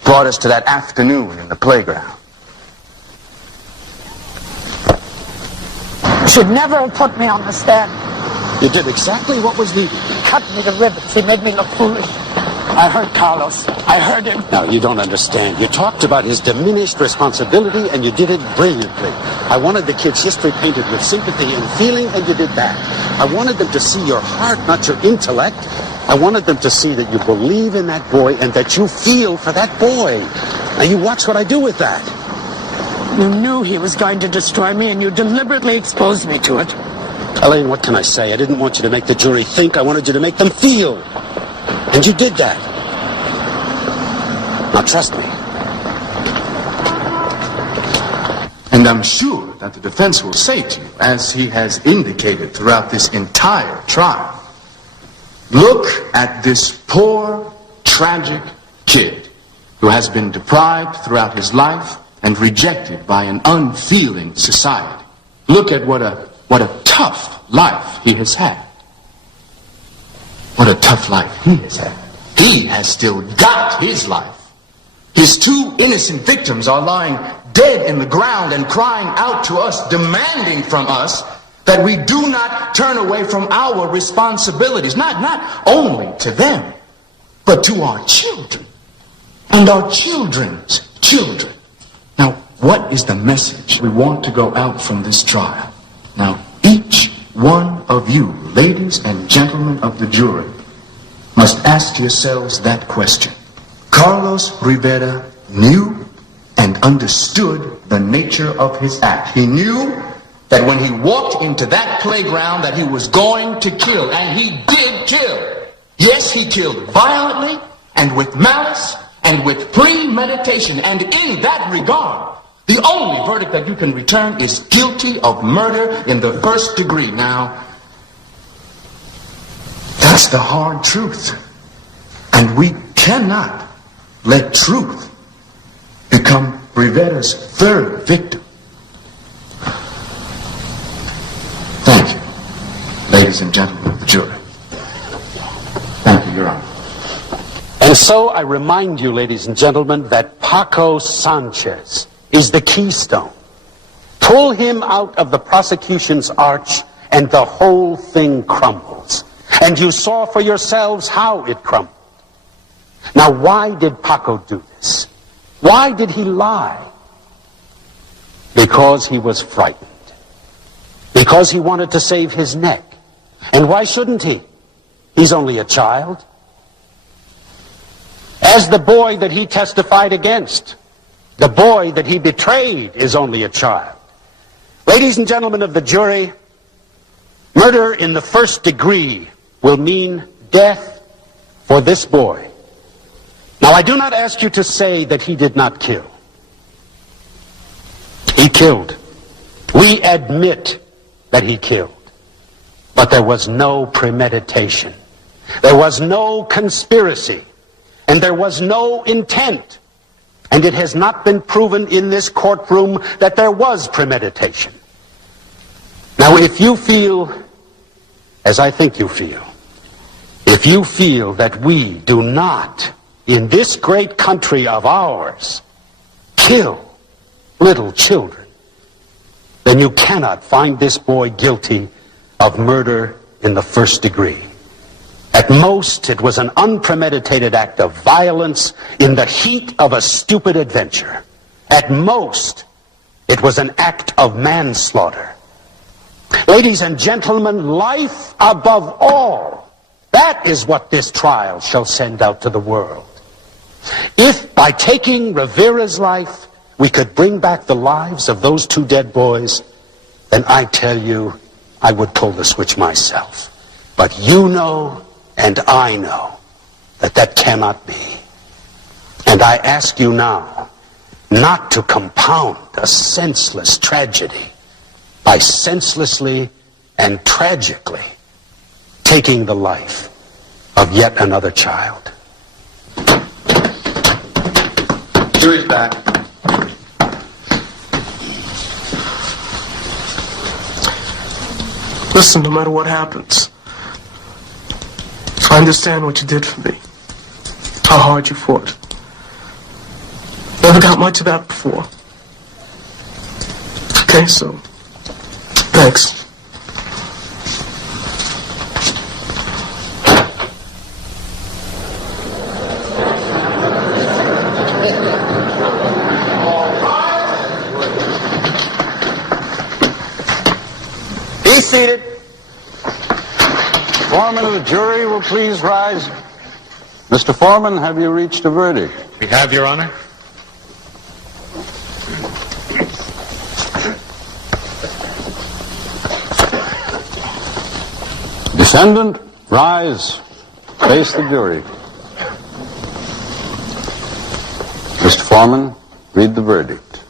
brought us to that afternoon in the playground. You should never have put me on the stand. You did exactly what was needed. Cut me to ribbons. He made me look foolish. I heard Carlos. I heard him. No, you don't understand. You talked about his diminished responsibility, and you did it brilliantly. I wanted the kids' history painted with sympathy and feeling, and you did that. I wanted them to see your heart, not your intellect. I wanted them to see that you believe in that boy and that you feel for that boy. Now, you watch what I do with that. You knew he was going to destroy me, and you deliberately exposed me to it. Elaine, what can I say? I didn't want you to make the jury think. I wanted you to make them feel. And you did that. Now, trust me. And I'm sure that the defense will say to you, as he has indicated throughout this entire trial, look at this poor, tragic kid who has been deprived throughout his life and rejected by an unfeeling society. Look at what a tough life he has had. What a tough life he has had. He has still got his life. His two innocent victims are lying dead in the ground and crying out to us, demanding from us that we do not turn away from our responsibilities, not only to them, but to our children and our children's children. Now, what is the message we want to go out from this trial? Now, each one of you, ladies and gentlemen of the jury, must ask yourselves that question. Carlos Rivera knew and understood the nature of his act. He knew that when he walked into that playground that he was going to kill, and he did kill. Yes, he killed violently and with malice and with premeditation, and in that regard, the only verdict that you can return is guilty of murder in the first degree. Now, that's the hard truth. And we cannot let truth become Rivera's third victim. Thank you, ladies and gentlemen of the jury. Thank you, Your Honor. And so I remind you, ladies and gentlemen, that Paco Sanchez is the keystone. Pull him out of the prosecution's arch and the whole thing crumbles. And you saw for yourselves how it crumbled. Now, why did Paco do this? Why did he lie? Because he was frightened. Because he wanted to save his neck. And why shouldn't he? He's only a child. As the boy that he testified against, the boy that he betrayed is only a child. Ladies and gentlemen of the jury, murder in the first degree will mean death for this boy. Now, I do not ask you to say that he did not kill. He killed. We admit that he killed. But there was no premeditation. There was no conspiracy. And there was no intent. And it has not been proven in this courtroom that there was premeditation. Now, if you feel, as I think you feel, if you feel that we do not, in this great country of ours, kill little children, then you cannot find this boy guilty of murder in the first degree. At most, it was an unpremeditated act of violence in the heat of a stupid adventure. At most, it was an act of manslaughter. Ladies and gentlemen, life above all. That is what this trial shall send out to the world. If, by taking Rivera's life, we could bring back the lives of those two dead boys, then I tell you, I would pull the switch myself. But you know, and I know, that that cannot be. And I ask you now, not to compound a senseless tragedy by senselessly and tragically taking the life of yet another child. Jury's back. Listen, no matter what happens, I understand what you did for me, how hard you fought. Never got much of that before. Okay, so, thanks. Be seated. Foreman of the jury will please rise. Mr. Foreman, have you reached a verdict? We have, Your Honor. Defendant, rise. Face the jury. Mr. Foreman, read the verdict.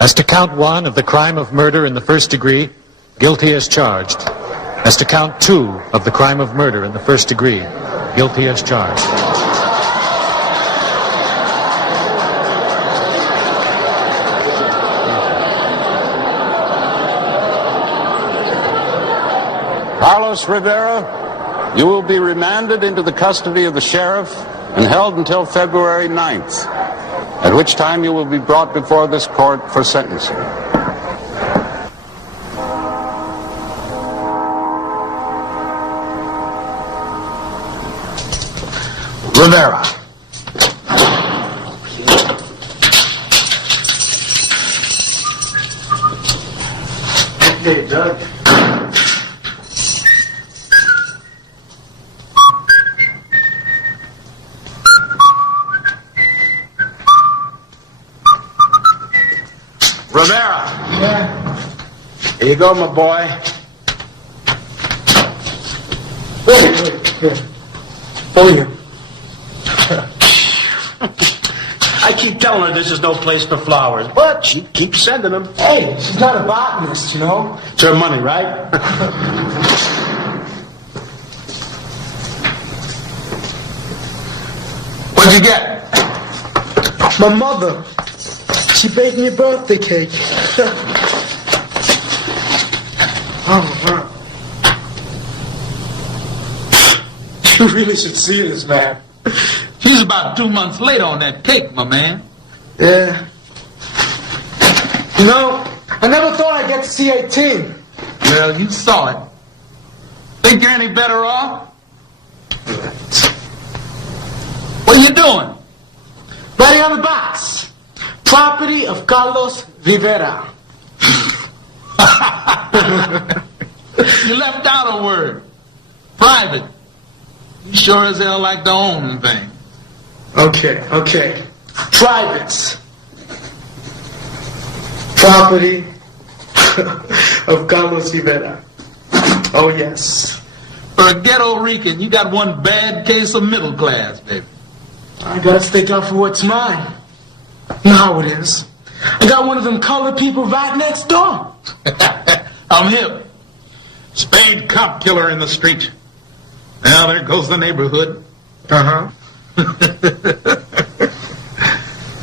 As to count 1 of the crime of murder in the first degree, guilty as charged. As to count 2 of the crime of murder in the first degree, guilty as charged. Carlos Rivera, you will be remanded into the custody of the sheriff and held until February 9th, at which time you will be brought before this court for sentencing. Rivera. Hey, Doug. Rivera. Yeah. Here you go, my boy. Wait, here. Oh, yeah. I keep telling her this is no place for flowers, but she keeps sending them. Hey, she's not a botanist, you know? It's her money, right? What'd you get? My mother. She baked me a birthday cake. Oh, wow. You really should see this, man. She's about 2 months late on that cake, my man. Yeah. You know, I never thought I'd get to see 18. Well, you saw it. Think you're any better off? What are you doing? Writing on the box. Property of Carlos Rivera. You left out a word. Private. You sure as hell like to own things. Okay. Private. Property of Carlos Rivera. Oh, yes. For a ghetto Rican, you got one bad case of middle class, baby. I gotta stick up for what's mine. You know how it is. I got one of them colored people right next door. I'm hip. Spade cop killer in the street. Well, there goes the neighborhood. Uh-huh.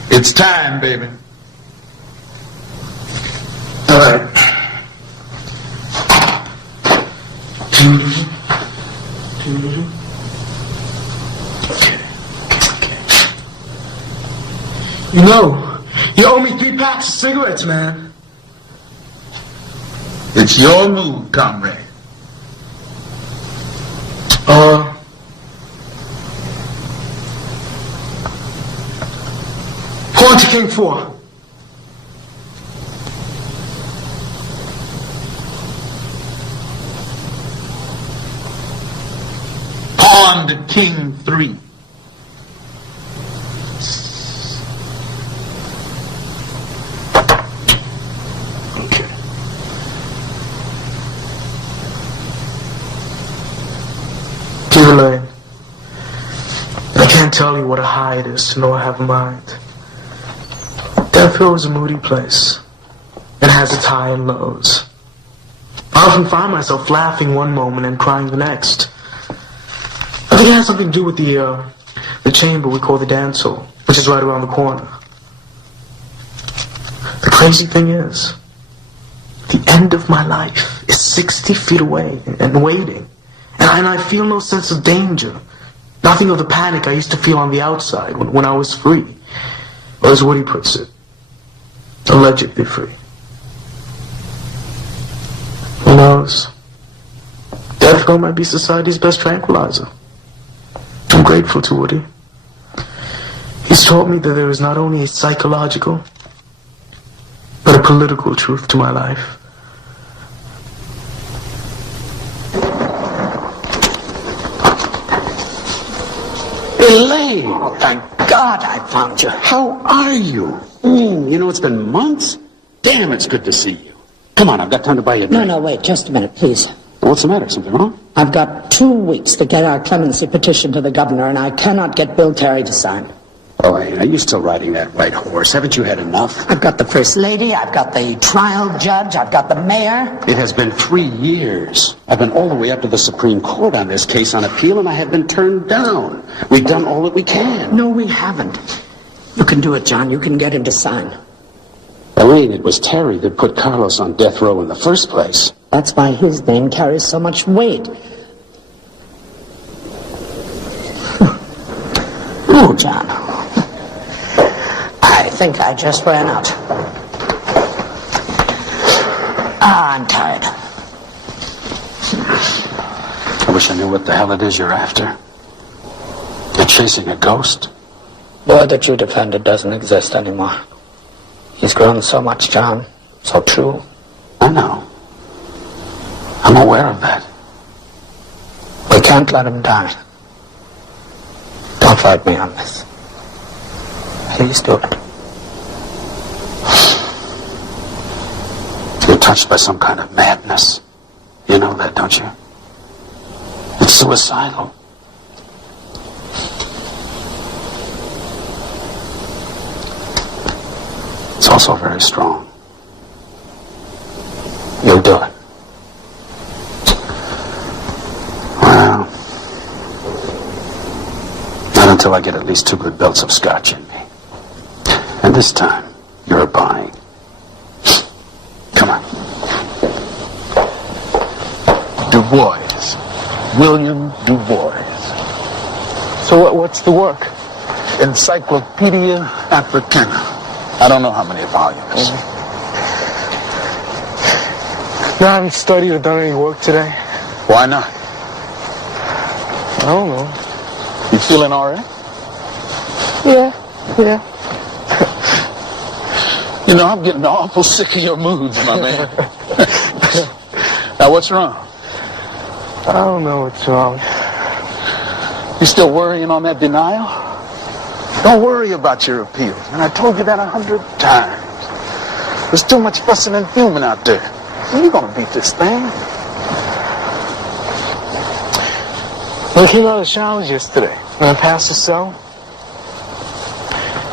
It's time, baby. All right. You know, you owe me 3 packs of cigarettes, man. It's your move, comrade. Pawn to King 4. on to King 3. Dear Elaine, I can't tell you what a high it is to know I have a mind. Death Row is a moody place. It has its high and lows. I often find myself laughing one moment and crying the next. I think it has something to do with the chamber we call the dance hall, which is right around the corner. The crazy thing is, the end of my life is 60 feet away and waiting. And I feel no sense of danger. Nothing of the panic I used to feel on the outside when I was free. Or as Woody puts it, allegedly free. Who knows? Death row might be society's best tranquilizer. I'm grateful to Woody. He's taught me that there is not only a psychological, but a political truth to my life. Elaine! Oh, thank God I found you. How are you? You know, it's been months. Damn, it's good to see you. Come on, I've got time to buy you a drink. No, wait, just a minute, please. What's the matter? Something wrong? I've got 2 weeks to get our clemency petition to the governor, and I cannot get Bill Terry to sign. Oh, hey, are you still riding that white horse? Haven't you had enough? I've got the First Lady, I've got the trial judge, I've got the mayor. It has been 3 years. I've been all the way up to the Supreme Court on this case on appeal, and I have been turned down. We've done all that we can. No, we haven't. You can do it, John. You can get him to sign. Elaine, it was Terry that put Carlos on death row in the first place. That's why his name carries so much weight. Oh, John. I think I just ran out. I'm tired. I wish I knew what the hell it is you're after. You're chasing a ghost? Boy that you defended doesn't exist anymore. He's grown so much, John. So true. I know. I'm aware of that. We can't let him die. Don't fight me on this. Please do it. You're touched by some kind of madness. You know that, don't you? It's suicidal. It's also very strong. You'll do it. Well, not until I get at least 2 good belts of scotch in me. And this time, you're buying. Come on. Du Bois. William Du Bois. So what's the work? Encyclopedia Africana. I don't know how many volumes. You haven't studied or done any work today? Why not? I don't know. You feeling all right? Yeah. You know, I'm getting awful sick of your moods, my man. Now, what's wrong? I don't know what's wrong. You still worrying on that denial? Don't worry about your appeal. And I told you that 100 times. There's too much fussing and fuming out there. You're gonna beat this thing. I came out of the showers yesterday, and I passed the cell.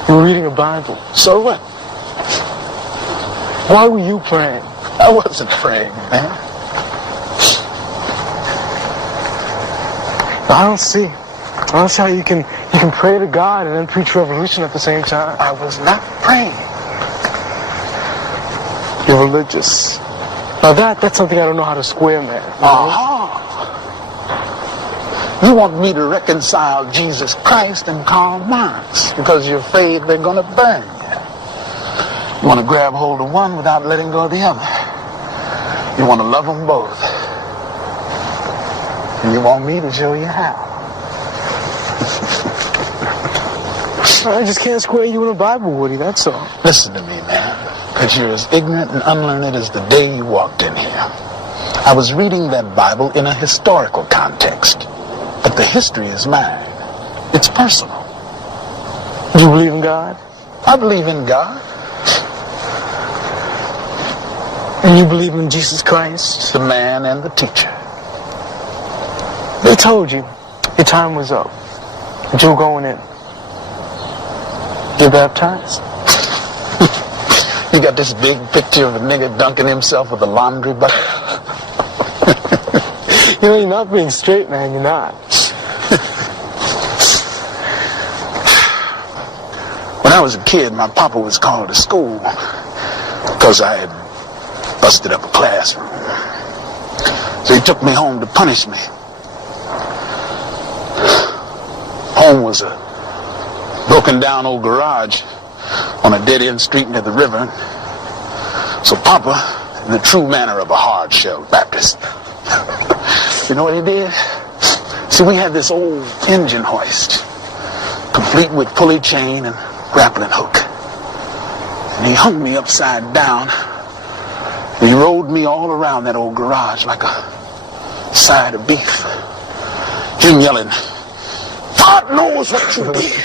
You were reading a Bible. So what? Why were you praying? I wasn't praying, man. I don't see how you can pray to God and then preach revolution at the same time. I was not praying. You're religious. Now that's something I don't know how to square, man. You want me to reconcile Jesus Christ and Karl Marx because you're afraid they're going to burn you. You want to grab hold of one without letting go of the other. You want to love them both. And you want me to show you how. I just can't square you in a Bible, Woody, that's all. Listen to me, man. Because you're as ignorant and unlearned as the day you walked in here. I was reading that Bible in a historical context. But the history is mine. It's personal. Do you believe in God? I believe in God. And you believe in Jesus Christ? The man and the teacher. They told you your time was up, but you were going in. Get baptized? You got this big picture of a nigga dunking himself with a laundry bucket. You know, you're not being straight, man. You're not. When I was a kid, my papa was called to school because I had busted up a classroom. So he took me home to punish me. Home was a broken down old garage on a dead-end street near the river. So Papa, in the true manner of a hard-shell Baptist, you know what he did? See, we had this old engine hoist, complete with pulley chain and grappling hook. And he hung me upside down. And he rolled me all around that old garage like a side of beef. Him yelling, "God knows what you did.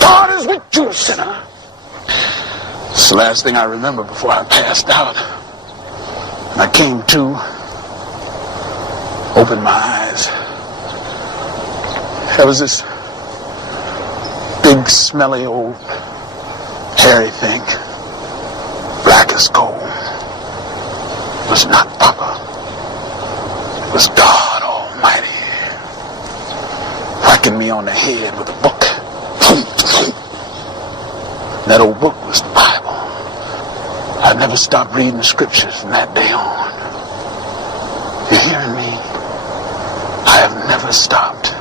God is with you, sinner." It's the last thing I remember before I passed out. And I came to, opened my eyes. There was this big, smelly, old, hairy thing, black as coal. It was not Papa. It was God Almighty, whacking me on the head with a book. That old book was the Bible. I never stopped reading the scriptures from that day on. You hearing me? I have never stopped.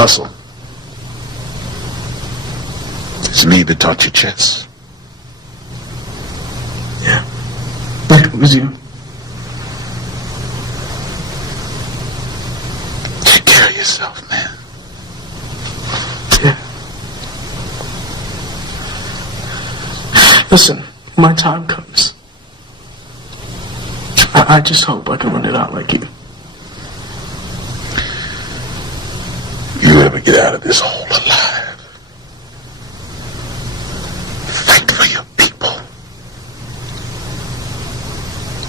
Hustle. It's me that taught you chess. Yeah. It was you. Take care of yourself, man. Yeah. Listen, my time comes. I just hope I can run it out like you. You ever get out of this hole alive? Fight for your people.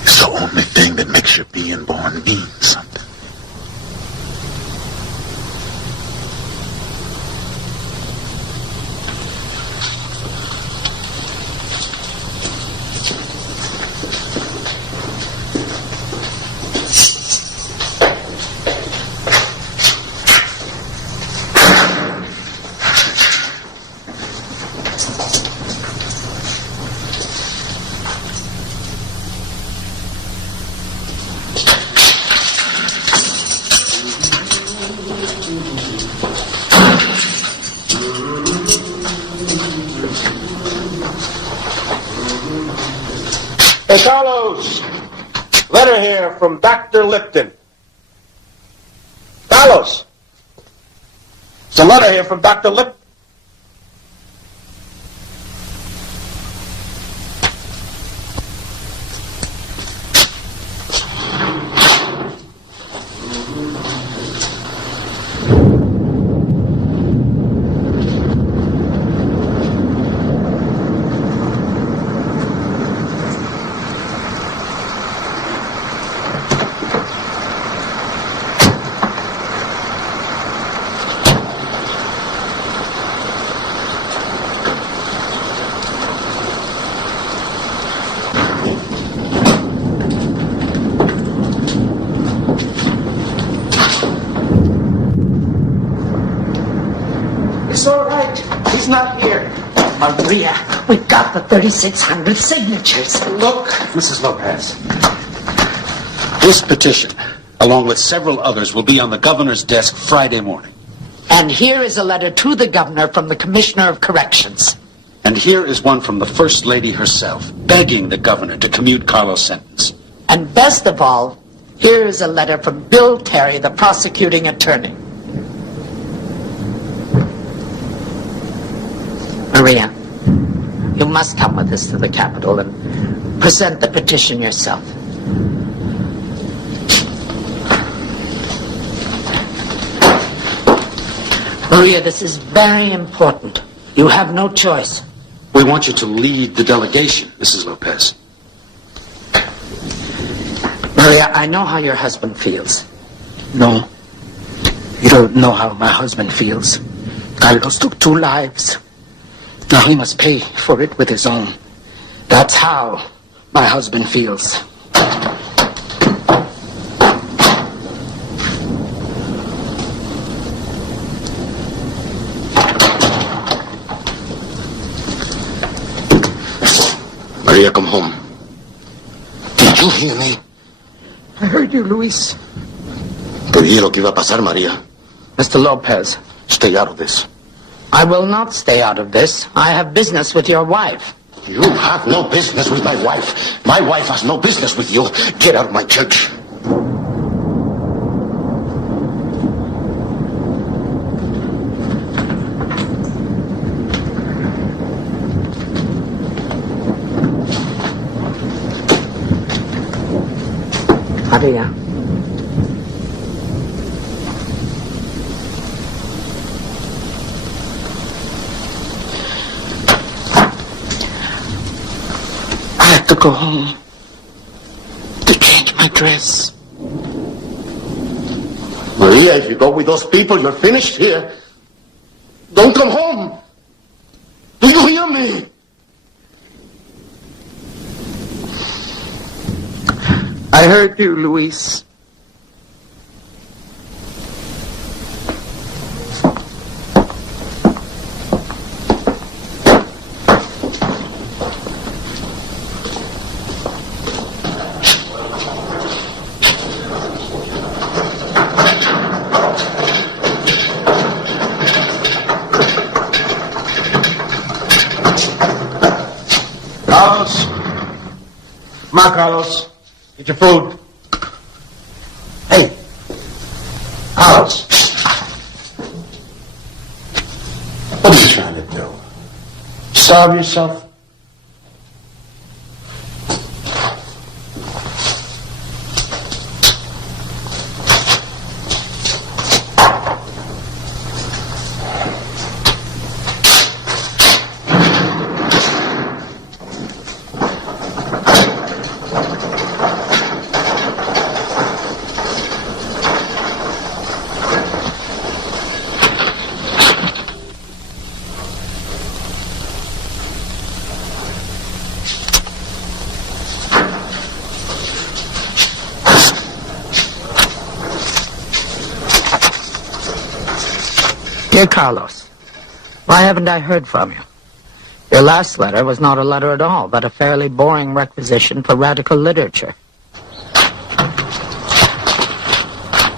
It's the only thing that makes your being born mean something. Hey, Carlos, letter here from Dr. Lipton. Carlos, it's a letter here from Dr. Lipton. It's all right. He's not here. Maria, we got the 3,600 signatures. Look, Mrs. Lopez. This petition, along with several others, will be on the governor's desk Friday morning. And here is a letter to the governor from the Commissioner of Corrections. And here is one from the First Lady herself, begging the governor to commute Carlos' sentence. And best of all, here is a letter from Bill Terry, the prosecuting attorney. Maria, you must come with us to the Capitol and present the petition yourself. Maria, this is very important. You have no choice. We want you to lead the delegation, Mrs. Lopez. Maria, I know how your husband feels. No, you don't know how my husband feels. Carlos took 2 lives. Now he must pay for it with his own. That's how my husband feels. Maria, come home. Did you hear me? I heard you, Luis. Te dije lo que iba a pasar, Maria. Mr. Lopez. Stay out of this. I will not stay out of this. I have business with your wife. You have no business with my wife. My wife has no business with you. Get out of my church. Maria. I have to go home to change my dress. Maria, if you go with those people, you're finished here. Don't come home. Do you hear me? I heard you, Luis. Carlos. Come on, Carlos. Get your food. Hey. Carlos. What are you trying to do? Starve yourself? Dear Carlos, why haven't I heard from you? Your last letter was not a letter at all, but a fairly boring requisition for radical literature.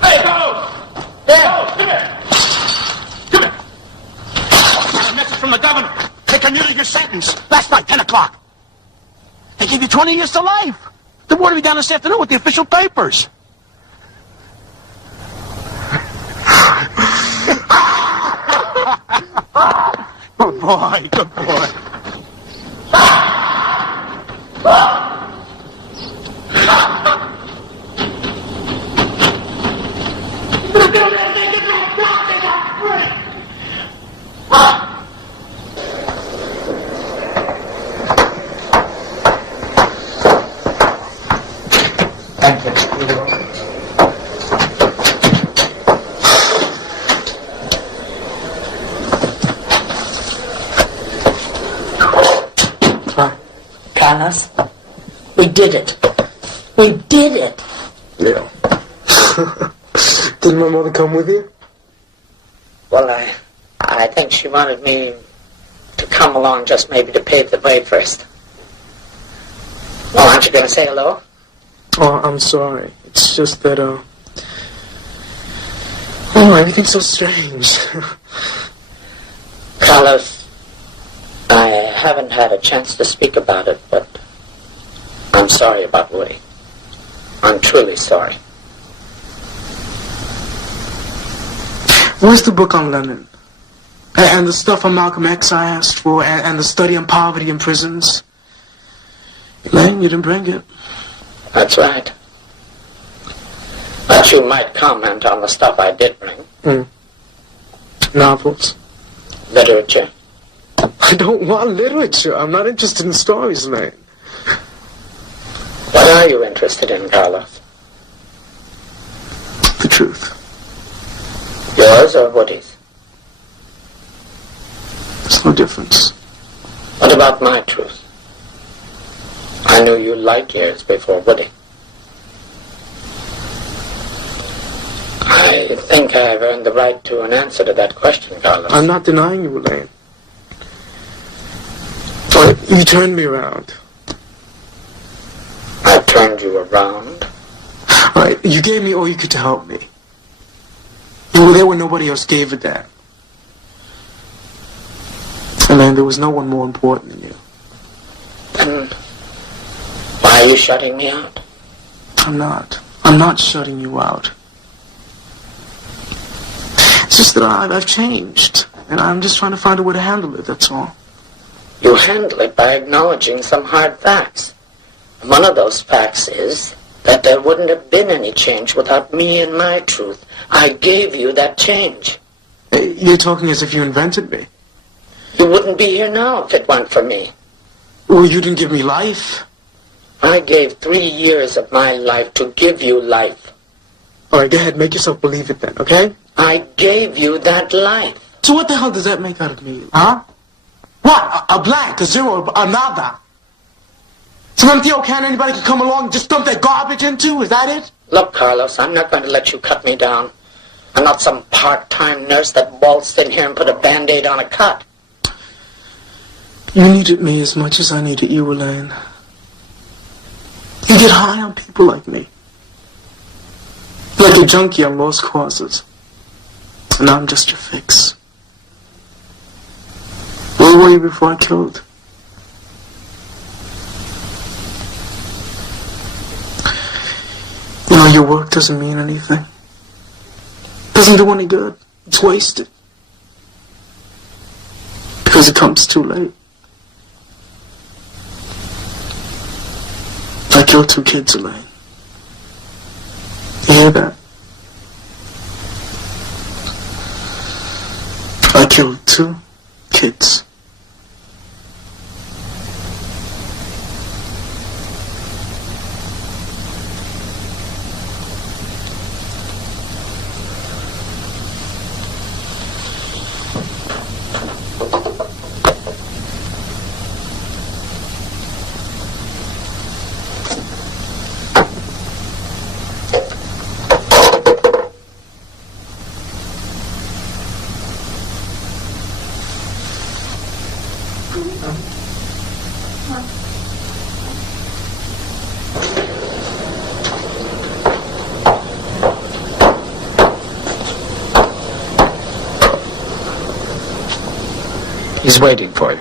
Hey, Carlos! Hey, Carlos, come here! Come here! I got a message from the governor. They commuted your sentence last night, 10 o'clock. They gave you 20 years to life. The word will be down this afternoon with the official papers. Good boy, good boy. Thank you. Carlos, we did it. We did it. Yeah. Didn't my mother come with you? Well, I think she wanted me to come along just maybe to pave the way first. Well, aren't you going to say hello? Oh, I'm sorry. It's just that, everything's so strange. Carlos, I haven't had a chance to speak about it, but I'm sorry about Woody. I'm truly sorry. Where's the book on Lenin? And the stuff on Malcolm X I asked for, and the study on poverty in prisons? Elaine, you didn't bring it. That's right. But you might comment on the stuff I did bring. Novels. Literature. I don't want literature. I'm not interested in stories, man. What are you interested in, Carlos? The truth. Yours or Woody's? There's no difference. What about my truth? I knew you light years before Woody. I think I've earned the right to an answer to that question, Carlos. I'm not denying you, Elaine. But you turned me around. I turned you around? All right, you gave me all you could to help me. You were there when nobody else gave a damn. Elaine, there was no one more important than you. Then why are you shutting me out? I'm not. I'm not shutting you out. It's just that I've changed, and I'm just trying to find a way to handle it, that's all. You handle it by acknowledging some hard facts. One of those facts is that there wouldn't have been any change without me and my truth. I gave you that change. You're talking as if you invented me. You wouldn't be here now if it weren't for me. Well, you didn't give me life. I gave 3 years of my life to give you life. All right, go ahead, make yourself believe it then, okay? I gave you that life. So what the hell does that make out of me, huh? What? A blank, a zero, a nada? Some empty old can anybody can come along and just dump their garbage into? Is that it? Look, Carlos, I'm not going to let you cut me down. I'm not some part-time nurse that waltzed in here and put a Band-Aid on a cut. You needed me as much as I needed you, Elaine. You get high on people like me. Like a junkie on lost causes. And I'm just your fix. Where were you before I killed? You know, your work doesn't mean anything. Doesn't do any good. It's wasted. Because it comes too late. I killed 2 kids, Elaine. You hear that? I killed 2 kids. He's waiting for you.